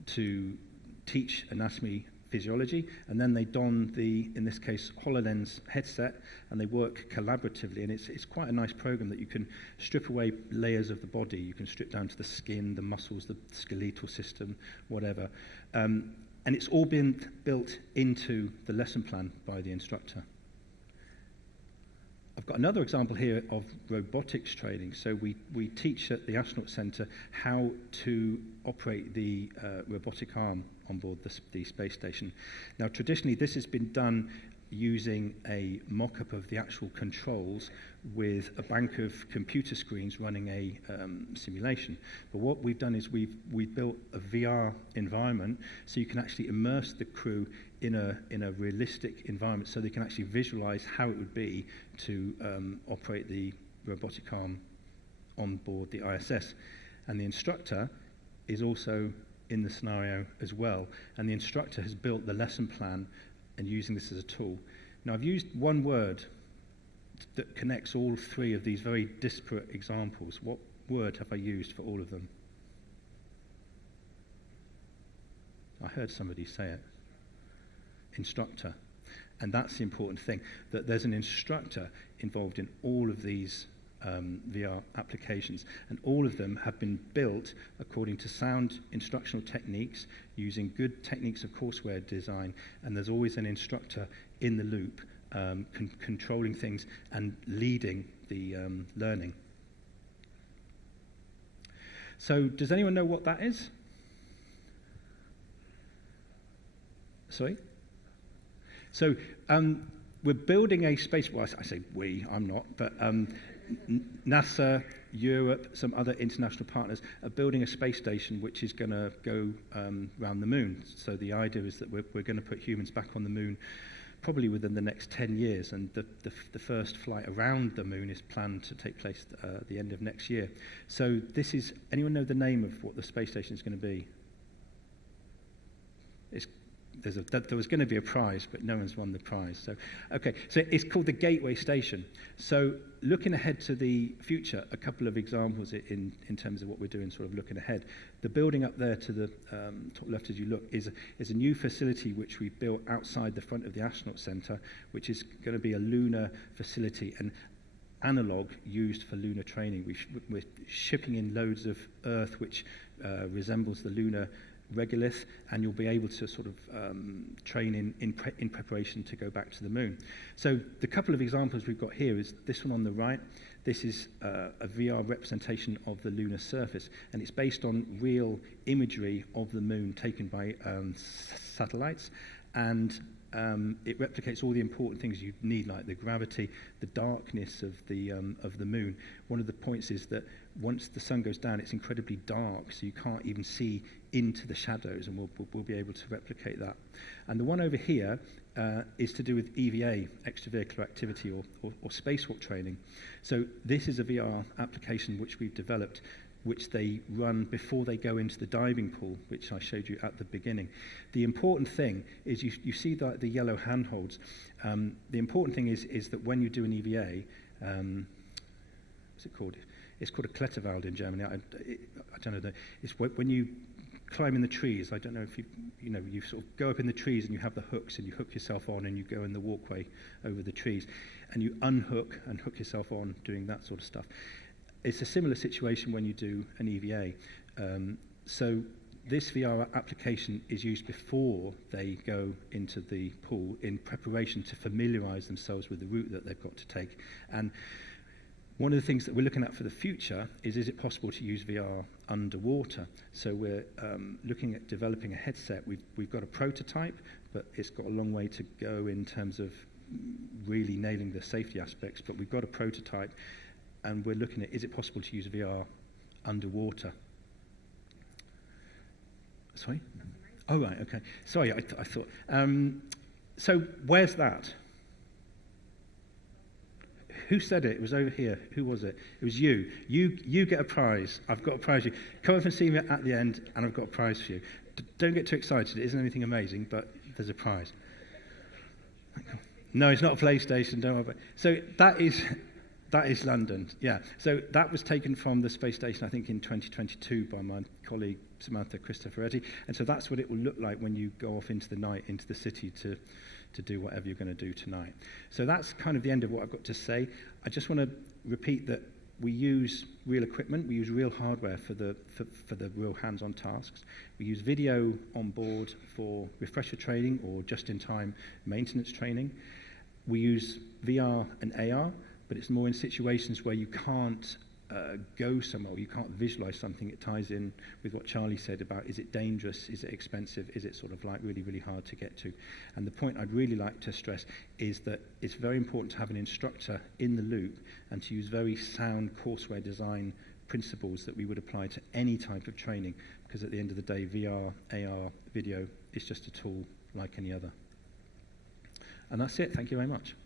to teach anatomy physiology, and then they don the, in this case, HoloLens headset, and they work collaboratively, and it's quite a nice program that you can strip away layers of the body. You can strip down to the skin, the muscles, the skeletal system, whatever. And it's all been built into the lesson plan by the instructor. I've got another example here of robotics training. So we teach at the Astronaut Centre how to operate the robotic arm on board the space station. Now, traditionally, this has been done using a mock-up of the actual controls with a bank of computer screens running a simulation. But what we've done is we've built a VR environment so you can actually immerse the crew in a realistic environment so they can actually visualize how it would be to operate the robotic arm on board the ISS. And the instructor is also in the scenario as well. And the instructor has built the lesson plan and using this as a tool. Now, I've used one word that connects all three of these very disparate examples. What word have I used for all of them? I heard somebody say it. Instructor. And that's the important thing, that there's an instructor involved in all of these VR applications, and all of them have been built according to sound instructional techniques, using good techniques of courseware design, and there's always an instructor in the loop controlling things and leading the learning. So does anyone know what that is? Sorry? So we're building a space, well, I say we, I'm not, but NASA, Europe, some other international partners are building a space station which is going to go around the moon. So the idea is that we're going to put humans back on the moon probably within the next 10 years, and the first flight around the moon is planned to take place at the end of next year. So this is, anyone know the name of what the space station is going to be? There was going to be a prize, but no one's won the prize. So, okay, so it's called the Gateway Station. So looking ahead to the future, a couple of examples in terms of what we're doing, sort of looking ahead. The building up there to the top left as you look is a new facility which we built outside the front of the Astronaut Centre, which is going to be a lunar facility and analog used for lunar training. We're shipping in loads of Earth which resembles the lunar regolith, and you'll be able to sort of train in preparation to go back to the moon. So the couple of examples we've got here is this one on the right. This is a VR representation of the lunar surface, and it's based on real imagery of the moon taken by satellites, and it replicates all the important things you need, like the gravity, the darkness of the moon. One of the points is that once the sun goes down, it's incredibly dark, so you can't even see into the shadows, and we'll be able to replicate that. And the one over here is to do with EVA, extravehicular activity, or spacewalk training. So this is a VR application which we've developed, which they run before they go into the diving pool, which I showed you at the beginning. The important thing is you see the yellow handholds. The important thing is that when you do an EVA, what's it called? It's called a Kletterwald in Germany. I don't know. It's when you climb in the trees. I don't know if you sort of go up in the trees and you have the hooks and you hook yourself on and you go in the walkway over the trees and you unhook and hook yourself on, doing that sort of stuff. It's a similar situation when you do an EVA. So this VR application is used before they go into the pool in preparation to familiarize themselves with the route that they've got to take. And one of the things that we're looking at for the future is it possible to use VR underwater? So we're looking at developing a headset. We've got a prototype, but it's got a long way to go in terms of really nailing the safety aspects. But we've got a prototype, and we're looking at, is it possible to use VR underwater? Sorry? Oh, right, okay. Sorry, I thought. So where's that? Who said it? It was over here. Who was it? It was you. You get a prize. I've got a prize for you. Come up and see me at the end, and I've got a prize for you. Don't get too excited. It isn't anything amazing, but there's a prize. No, it's not a PlayStation. Don't worry about it. So that is London. Yeah. So that was taken from the space station, I think, in 2022 by my colleague Samantha Cristoforetti. And so that's what it will look like when you go off into the night, into the city to do whatever you're going to do tonight. So that's kind of the end of what I've got to say. I just want to repeat that we use real equipment, we use real hardware for the real hands-on tasks. We use video on board for refresher training or just-in-time maintenance training. We use VR and AR, but it's more in situations where you can't go somewhere, or you can't visualize something. It ties in with what Charlie said about, is it dangerous, is it expensive, is it sort of like really, really hard to get to? And the point I'd really like to stress is that it's very important to have an instructor in the loop and to use very sound courseware design principles that we would apply to any type of training, because at the end of the day, VR, AR, video is just a tool like any other. And that's it. Thank you very much.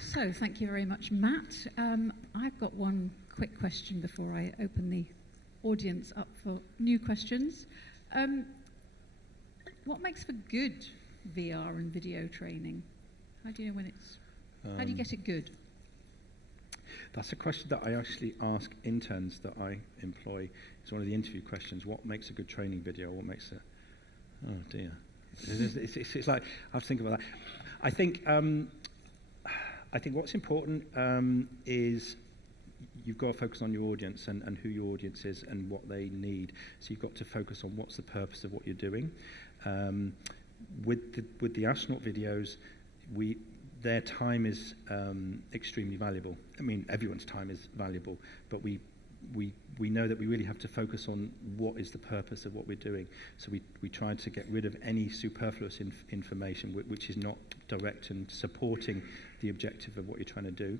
So, thank you very much, Matt. I've got one quick question before I open the audience up for new questions. What makes for good VR and video training? How do you know when it's... how do you get it good? That's a question that I actually ask interns that I employ. It's one of the interview questions. What makes a good training video? What makes a... Oh, dear. It's like, I have to think about that. I think what's important is you've got to focus on your audience and who your audience is and what they need. So you've got to focus on what's the purpose of what you're doing. With the astronaut videos, their time is extremely valuable. I mean, everyone's time is valuable, but we know that we really have to focus on what is the purpose of what we're doing. So we try to get rid of any superfluous information which is not direct and supporting the objective of what you're trying to do.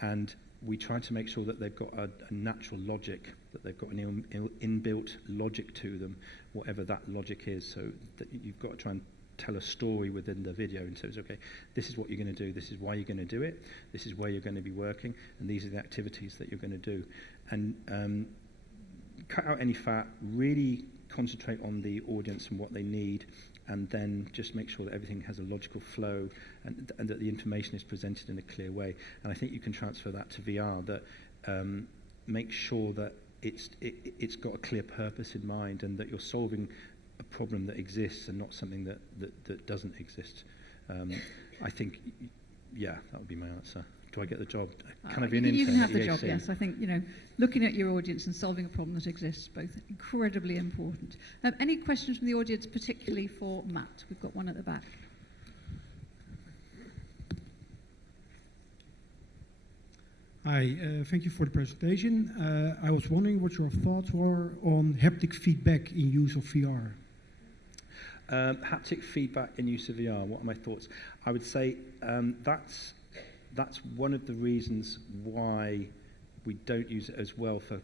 And we try to make sure that they've got a natural logic, that they've got an inbuilt logic to them, whatever that logic is. So that you've got to try and tell a story within the video in terms of, okay, this is what you're going to do, this is why you're going to do it, this is where you're going to be working, and these are the activities that you're going to do. And cut out any fat, really concentrate on the audience and what they need, and then just make sure that everything has a logical flow and that the information is presented in a clear way. And I think you can transfer that to VR, that make sure that it's got a clear purpose in mind and that you're solving a problem that exists and not something that doesn't exist. I think, yeah, that would be my answer. Do do I get the job? Can I You be an can intern have at the job, EAC? yes. I think, looking at your audience and solving a problem that exists is both incredibly important. Any questions from the audience, particularly for Matt? We've got one at the back. Hi, thank you for the presentation. I was wondering what your thoughts were on haptic feedback in use of VR. Haptic feedback in use of VR, what are my thoughts? I would say that's one of the reasons why we don't use it as well for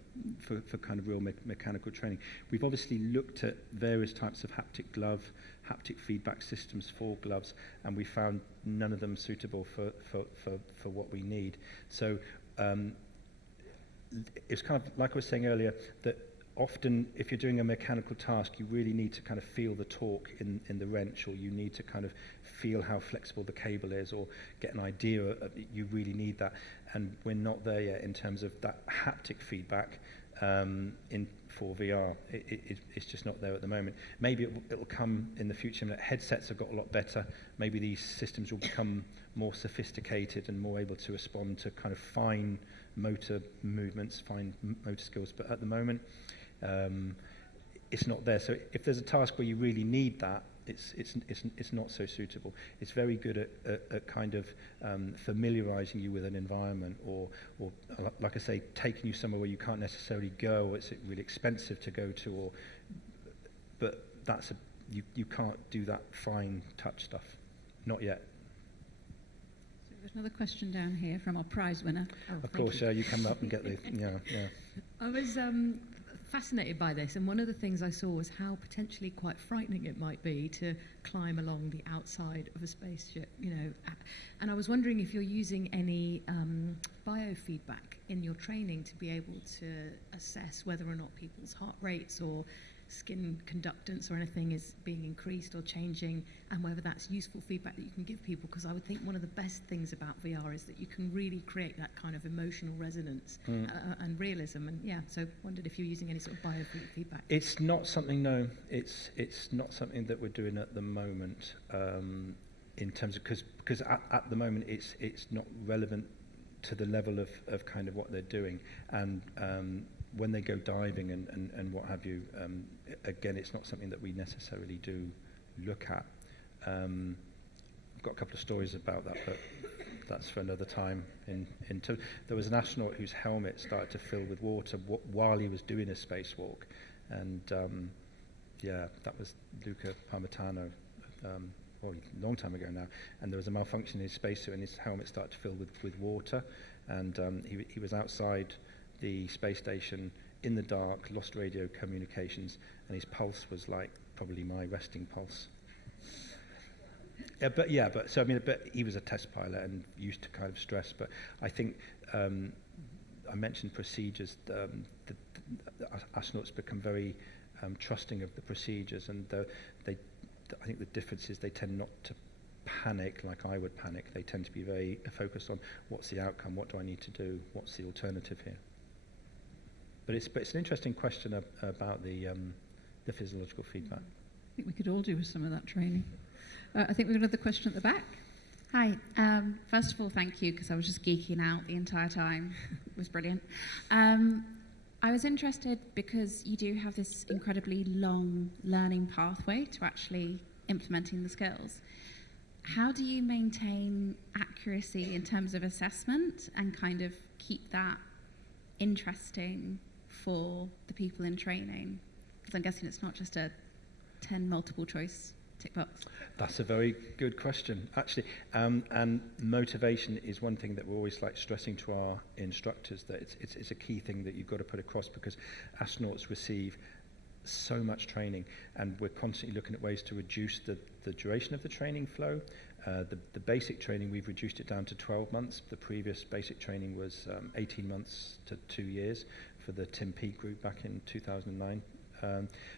kind of real mechanical training. We've obviously looked at various types of haptic glove, haptic feedback systems for gloves, and we found none of them suitable for what we need. So it's kind of like I was saying earlier, that often if you're doing a mechanical task, you really need to kind of feel the torque in the wrench, or you need to kind of feel how flexible the cable is, or get an idea of, you really need that. And we're not there yet in terms of that haptic feedback for VR. It's just not there at the moment. Maybe it'll come in the future. Headsets have got a lot better. Maybe these systems will become more sophisticated and more able to respond to kind of fine motor movements, fine motor skills. But at the moment, it's not there. So if there's a task where you really need that, it's not so suitable. It's very good at kind of familiarizing you with an environment, or like I say, taking you somewhere where you can't necessarily go, or it's really expensive to go to, but you can't do that fine touch stuff. Not yet. So there's another question down here from our prize winner. Of course, you come up and get the yeah. I was fascinated by this, and one of the things I saw was how potentially quite frightening it might be to climb along the outside of a spaceship, and I was wondering if you're using any biofeedback in your training to be able to assess whether or not people's heart rates or skin conductance or anything is being increased or changing, and whether that's useful feedback that you can give people, because I would think one of the best things about VR is that you can really create that kind of emotional resonance and realism, and so wondered if you're using any sort of biofeedback. It's not something, no, it's not something that we're doing at the moment, in terms of, because at the moment it's not relevant to the level of kind of what they're doing, and when they go diving and what have you, again, it's not something that we necessarily do look at. I've got a couple of stories about that, but that's for another time. There was an astronaut whose helmet started to fill with water while he was doing a spacewalk, and that was Luca Parmitano, a long time ago now, and there was a malfunction in his spacesuit, and his helmet started to fill with water, and he was outside the space station in the dark, lost radio communications, and his pulse was like probably my resting pulse. But he was a test pilot and used to kind of stress. But I think I mentioned procedures. The astronauts become very trusting of the procedures, and I think the difference is they tend not to panic like I would panic. They tend to be very focused on what's the outcome, what do I need to do, what's the alternative here. But it's an interesting question about the physiological feedback. I think we could all do with some of that training. I think we've got another question at the back. Hi. First of all, thank you, because I was just geeking out the entire time. It was brilliant. I was interested because you do have this incredibly long learning pathway to actually implementing the skills. How do you maintain accuracy in terms of assessment and kind of keep that interesting for the people in training? Because I'm guessing it's not just a 10 multiple choice tick box. That's a very good question, actually. And motivation is one thing that we're always stressing to our instructors, that it's a key thing that you've got to put across, because astronauts receive so much training, and we're constantly looking at ways to reduce the duration of the training flow. The basic training, we've reduced it down to 12 months. The previous basic training was 18 months to 2 years for the Tim Peake group back in 2009.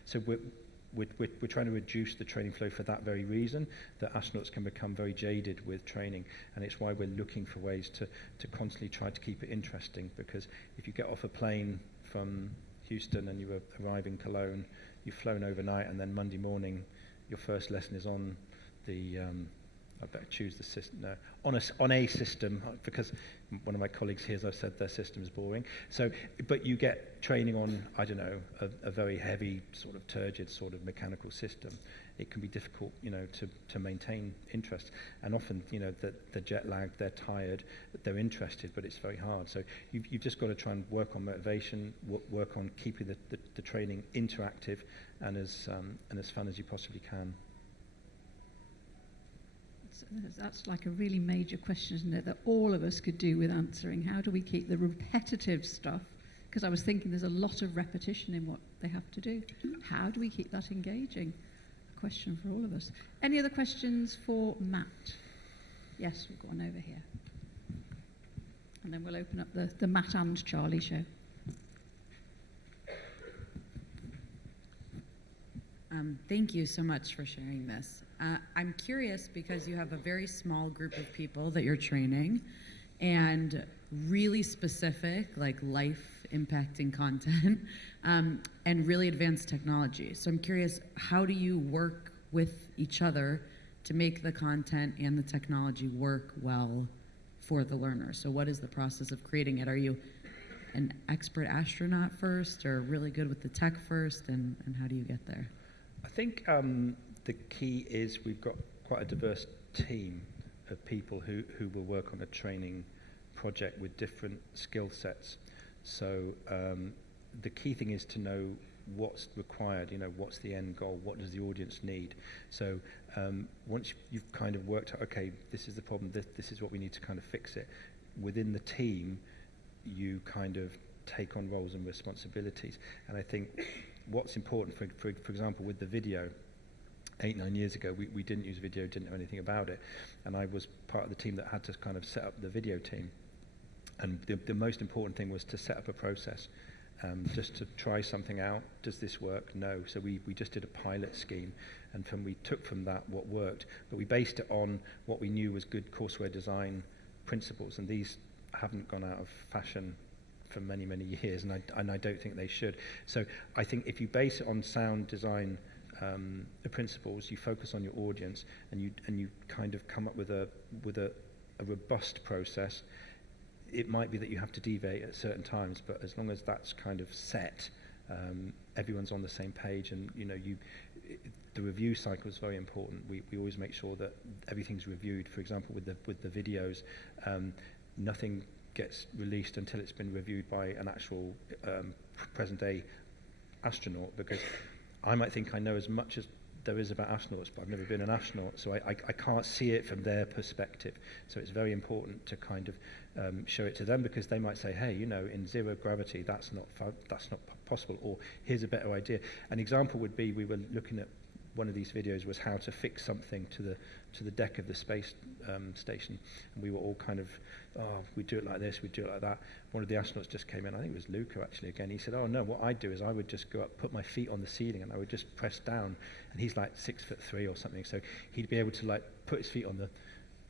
So we're trying to reduce the training flow for that very reason, that astronauts can become very jaded with training, and it's why we're looking for ways to constantly try to keep it interesting, because if you get off a plane from Houston and you arrive in Cologne, you've flown overnight, and then Monday morning your first lesson is on the I better choose the system. No, on a system, because one of my colleagues here, as I've said, their system is boring. So, but you get training on, I don't know, a very heavy, sort of turgid, sort of mechanical system. It can be difficult, you know, to maintain interest. And often, you know, the jet lag, they're tired, they're interested, but it's very hard. So you've just got to try and work on motivation, work on keeping the training interactive and as fun as you possibly can. That's like a really major question, isn't it, that all of us could do with answering. How do we keep the repetitive stuff? Because I was thinking there's a lot of repetition in what they have to do. How do we keep that engaging? Question for all of us. Any other questions for Matt? Yes, we've got one over here. And then we'll open up the Matt and Charlie show. Thank you so much for sharing this. I'm curious because you have a very small group of people that you're training and really specific, like life-impacting content and really advanced technology. So I'm curious, how do you work with each other to make the content and the technology work well for the learner? So what is the process of creating it? Are you an expert astronaut first or really good with the tech first, and how do you get there? I think the key is we've got quite a diverse team of people who will work on a training project with different skill sets. So the key thing is to know what's required, you know, what's the end goal, what does the audience need. So once you've kind of worked out, okay, this is the problem, this is what we need to kind of fix it, within the team you kind of take on roles and responsibilities. And I think what's important, for example, with the video, 8-9 years ago, we didn't use video, didn't know anything about it. And I was part of the team that had to kind of set up the video team. And the most important thing was to set up a process, just to try something out. Does this work? No. So we just did a pilot scheme, and we took from that what worked, but we based it on what we knew was good courseware design principles, and these haven't gone out of fashion for many, many years, and I don't think they should. So I think if you base it on sound design principles, you focus on your audience, and you kind of come up with a robust process. It might be that you have to deviate at certain times, but as long as that's kind of set, everyone's on the same page, and you know, the review cycle is very important. We always make sure that everything's reviewed. For example, with the videos, nothing gets released until it's been reviewed by an actual present-day astronaut, because I might think I know as much as there is about astronauts, but I've never been an astronaut, so I can't see it from their perspective. So it's very important to kind of show it to them, because they might say, hey, you know, in zero gravity, that's not possible, or here's a better idea. An example would be, we were looking at one of these videos was how to fix something to the deck of the space station, and we were all kind of, oh, we do it like this, we do it like that. One of the astronauts just came in, I think it was Luca actually again. He said, oh no, what I'd do is I would just go up, put my feet on the ceiling, and I would just press down. And he's like 6'3" or something, so he'd be able to like put his feet on the,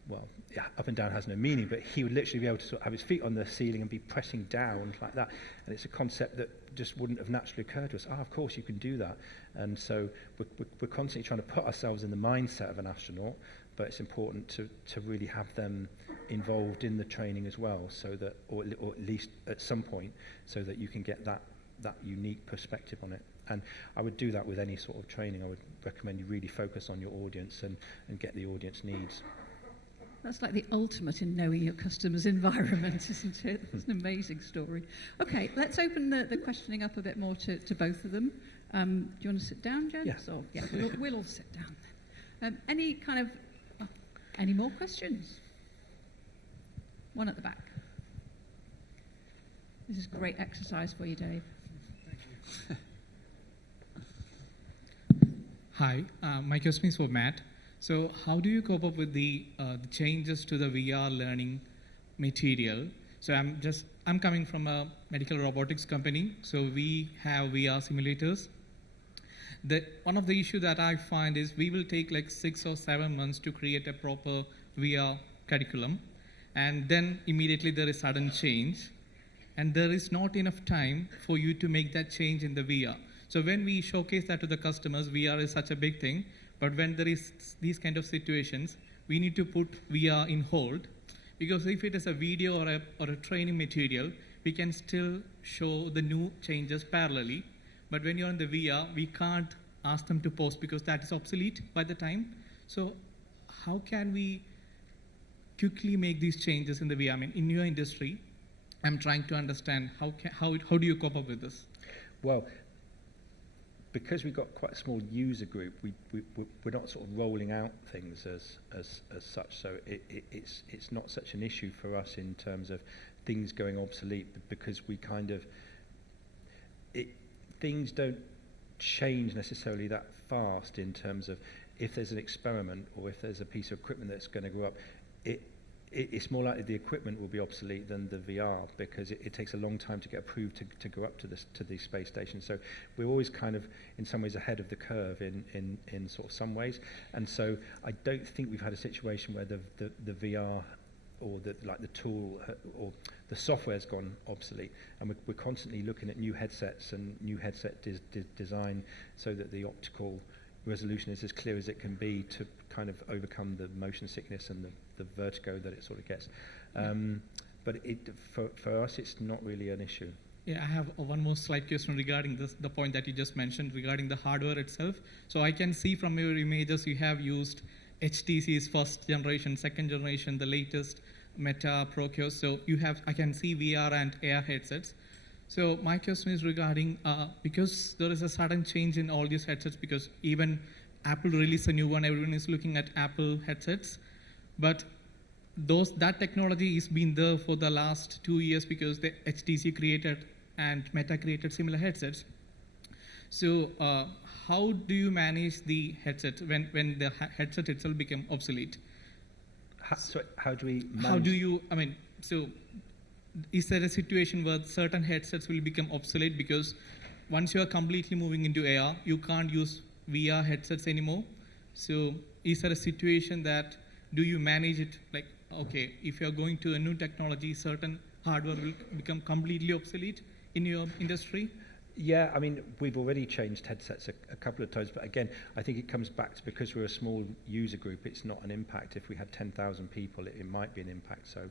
well, yeah, up and down has no meaning, but he would literally be able to sort of have his feet on the ceiling and be pressing down like that. And it's a concept that just wouldn't have naturally occurred to us. Of course you can do that. And so we're constantly trying to put ourselves in the mindset of an astronaut, but it's important to really have them involved in the training as well, so that, or at least at some point, so that you can get that unique perspective on it. And I would do that with any sort of training. I would recommend you really focus on your audience and get the audience needs. That's like the ultimate in knowing your customer's environment, isn't it? It's an amazing story. Okay, let's open the questioning up a bit more to both of them. Do you want to sit down, Jen? Yes. Or, yeah, we'll all sit down then. Any more questions? One at the back. This is great exercise for you, Dave. Thank you. Hi, my question is for Matt. So how do you cope up with the changes to the VR learning material? So I'm coming from a medical robotics company, so we have VR simulators. One of the issues that I find is we will take like 6 or 7 months to create a proper VR curriculum, and then immediately there is sudden change, and there is not enough time for you to make that change in the VR. So when we showcase that to the customers, VR is such a big thing, but when there is these kind of situations, we need to put VR in hold, because if it is a video or a training material, we can still show the new changes parallelly. But when you're in the VR, we can't ask them to pause because that is obsolete by the time. So how can we quickly make these changes in the VR? I mean, in your industry, I'm trying to understand how do you cope up with this? Well, because we've got quite a small user group, we're not sort of rolling out things as such. So it's not such an issue for us in terms of things going obsolete, because we kind of things don't change necessarily that fast in terms of if there's an experiment or if there's a piece of equipment that's going to grow up. It's more likely the equipment will be obsolete than the VR, because it takes a long time to get approved to go up to the space station. So we're always kind of in some ways ahead of the curve in sort of some ways. And so I don't think we've had a situation where the VR or the tool or the software's gone obsolete, and we're constantly looking at new headsets and new headset design so that the optical resolution is as clear as it can be to kind of overcome the motion sickness and the vertigo that it sort of gets. But for us, it's not really an issue. Yeah, I have one more slight question regarding the point that you just mentioned regarding the hardware itself. So I can see from your images you have used HTC's first generation, second generation, the latest Meta Procure. So I can see VR and AR headsets. So my question is regarding, because there is a sudden change in all these headsets, because even Apple released a new one, everyone is looking at Apple headsets, but that technology has been there for the last 2 years because the HTC created and Meta created similar headsets. So how do you manage the headset when the headset itself become obsolete? How do we manage? How do you, I mean, so is there a situation where certain headsets will become obsolete because once you are completely moving into AR, you can't use VR headsets anymore? So is there a situation that, do you manage it like, okay, if you're going to a new technology, certain hardware will become completely obsolete in your industry? Yeah, I mean, we've already changed headsets a couple of times, but again, I think it comes back to, because we're a small user group, it's not an impact. If we had 10,000 people, it might be an impact. So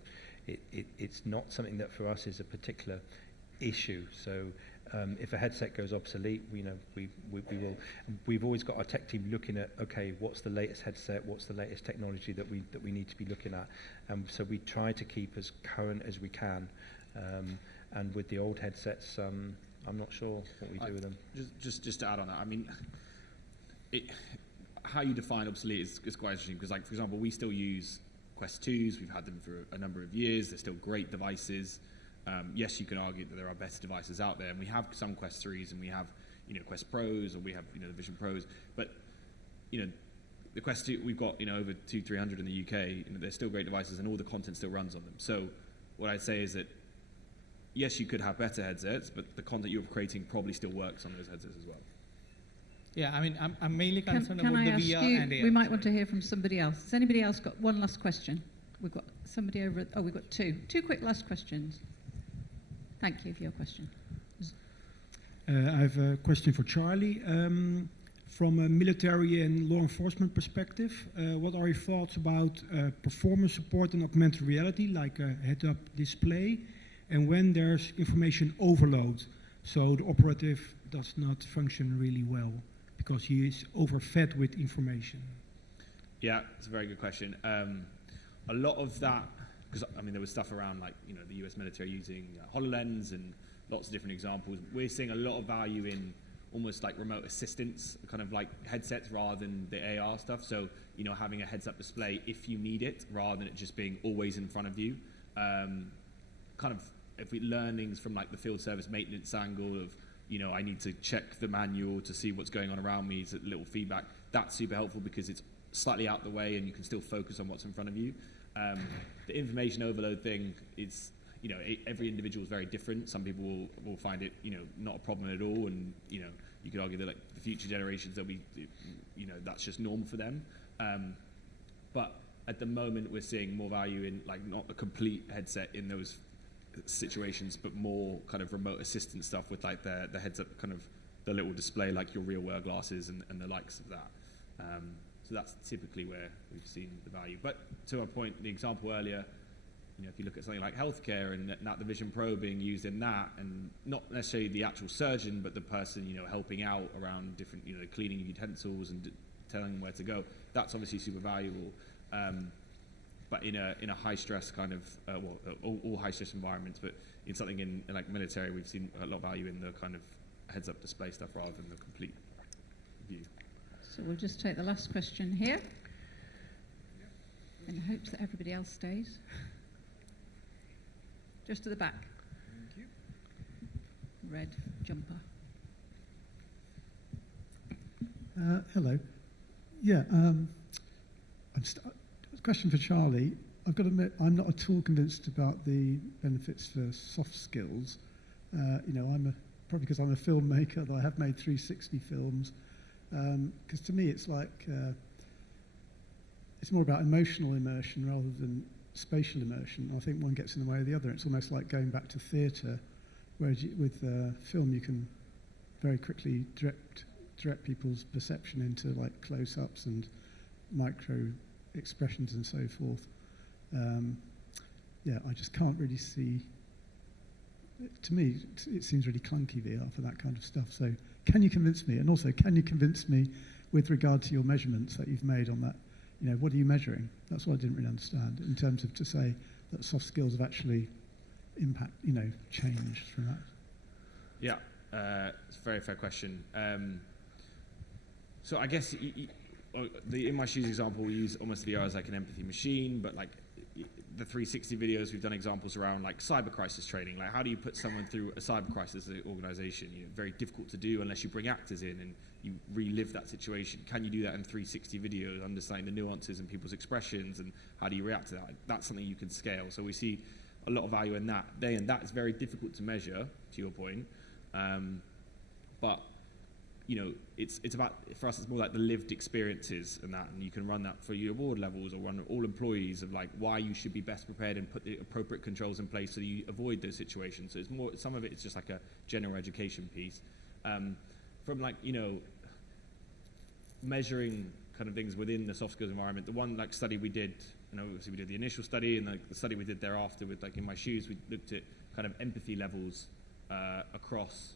it's not something that for us is a particular issue. So if a headset goes obsolete, we will. We've always got our tech team looking at, okay, what's the latest headset, what's the latest technology that we need to be looking at, and so we try to keep as current as we can. And with the old headsets, I'm not sure what we do with them. Just to add on that, I mean, how you define obsolete is quite interesting, because, like, for example, we still use Quest 2s. We've had them for a number of years. They're still great devices. Yes, you can argue that there are better devices out there, and we have some Quest 3s, and we have, Quest Pros, or we have, the Vision Pros. But, the Quest 2, we've got, over 200-300 in the UK. They're still great devices, and all the content still runs on them. So what I'd say is that, yes, you could have better headsets, but the content you're creating probably still works on those headsets as well. Yeah, I mean, I'm mainly concerned can about I the ask VR you, and AR. we might want to hear from somebody else. Has anybody else got one last question? We've got somebody over, we've got two. Two quick last questions. Thank you for your question. I have a question for Charlie. From a military and law enforcement perspective, what are your thoughts about performance support in augmented reality, like a head-up display, and when there's information overload, so the operative does not function really well because he is overfed with information? Yeah, it's a very good question. A lot of that, because I mean, there was stuff around, like, the US military using HoloLens and lots of different examples. We're seeing a lot of value in almost like remote assistance, kind of like headsets rather than the AR stuff. So, having a heads-up display if you need it, rather than it just being always in front of you. Kind of, if we learnings from like the field service maintenance angle of, I need to check the manual to see what's going on around me, so little feedback. That's super helpful because it's slightly out the way and you can still focus on what's in front of you. The information overload thing is, every individual is very different. Some people will find it, not a problem at all, and you could argue that, like, the future generations, they'll be, that's just normal for them. But at the moment, we're seeing more value in, like, not a complete headset in those situations, but more kind of remote assistance stuff with, like, the heads up, kind of the little display, like your real world glasses and the likes of that. So that's typically where we've seen the value. But to a point, the example earlier, if you look at something like healthcare and that the Vision Pro being used in that, and not necessarily the actual surgeon, but the person, helping out around different, cleaning utensils and telling them where to go, that's obviously super valuable. But in a high stress kind of, all high stress environments, but in something in like military, we've seen a lot of value in the kind of heads up display stuff rather than the complete view. So we'll just take the last question here, in hopes that everybody else stays. Just to the back. Thank you. Red jumper. Hello. Yeah, question for Charlie. I've got to admit, I'm not at all convinced about the benefits for soft skills. Probably because I'm a filmmaker, that I have made 360 films. Because to me, it's like it's more about emotional immersion rather than spatial immersion. I think one gets in the way of the other. It's almost like going back to theatre, whereas with film you can very quickly direct people's perception into like close-ups and micro expressions and so forth. I just can't really see. To me, it seems really clunky VR for that kind of stuff. So, can you convince me? And also, can you convince me with regard to your measurements that you've made on that? What are you measuring? That's what I didn't really understand in terms of to say that soft skills have actually changed through that. Yeah, it's a very fair question. So I guess the In My Shoes example, we use almost VR as like an empathy machine, but like the 360 videos, we've done examples around like cyber crisis training. Like how do you put someone through a cyber crisis as an organization? Very difficult to do unless you bring actors in and you relive that situation. Can you do that in 360 videos, understanding the nuances and people's expressions and how do you react to that? That's something you can scale. So we see a lot of value in that. And that is very difficult to measure, to your point. But it's about, for us, it's more like the lived experiences and that, and you can run that for your award levels or run all employees of like why you should be best prepared and put the appropriate controls in place so that you avoid those situations. So it's more, some of it is just like a general education piece. From like, measuring kind of things within the soft skills environment, the one like study we did, obviously we did the initial study and the study we did thereafter with like In My Shoes, we looked at kind of empathy levels across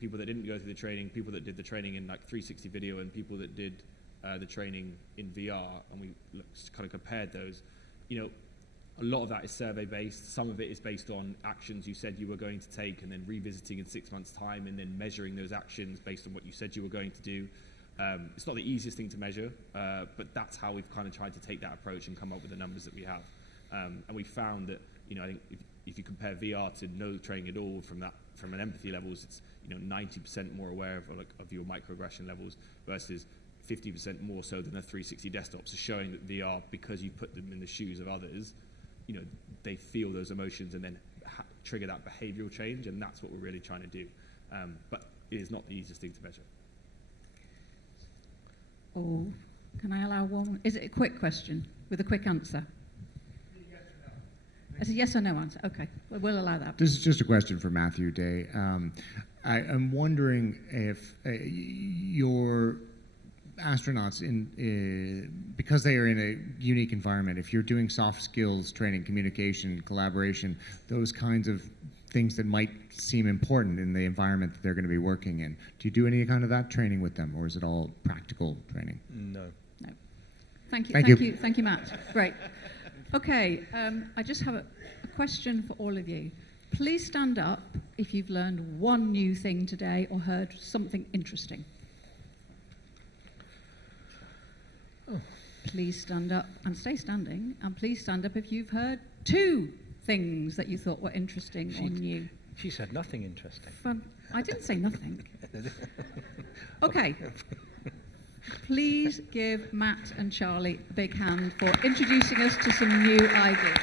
people that didn't go through the training, people that did the training in like 360 video, and people that did the training in VR, and we kind of compared those. A lot of that is survey based. Some of it is based on actions you said you were going to take, and then revisiting in 6 months' time, and then measuring those actions based on what you said you were going to do. It's not the easiest thing to measure, but that's how we've kind of tried to take that approach and come up with the numbers that we have. And we found that, I think if you compare VR to no training at all from an empathy levels, it's 90% more aware of your microaggression levels versus 50% more so than the 360 desktops. So showing that VR, because you put them in the shoes of others, they feel those emotions and then trigger that behavioral change, and that's what we're really trying to do. But it is not the easiest thing to measure. Oh, can I allow one? Is it a quick question with a quick answer? It's a yes or no answer. Okay, we'll allow that. This is just a question for Matthew Day. I'm wondering if your astronauts, because they are in a unique environment, if you're doing soft skills training, communication, collaboration, those kinds of things that might seem important in the environment that they're going to be working in, do you do any kind of that training with them, or is it all practical training? No. No. Thank you, Matt. Great. Okay, I just have a question for all of you. Please stand up if you've learned one new thing today or heard something interesting. Oh. Please stand up and stay standing, and please stand up if you've heard 2 things that you thought were interesting or new. She said nothing interesting. I didn't say nothing. Okay. Please give Matt and Charlie a big hand for introducing us to some new ideas.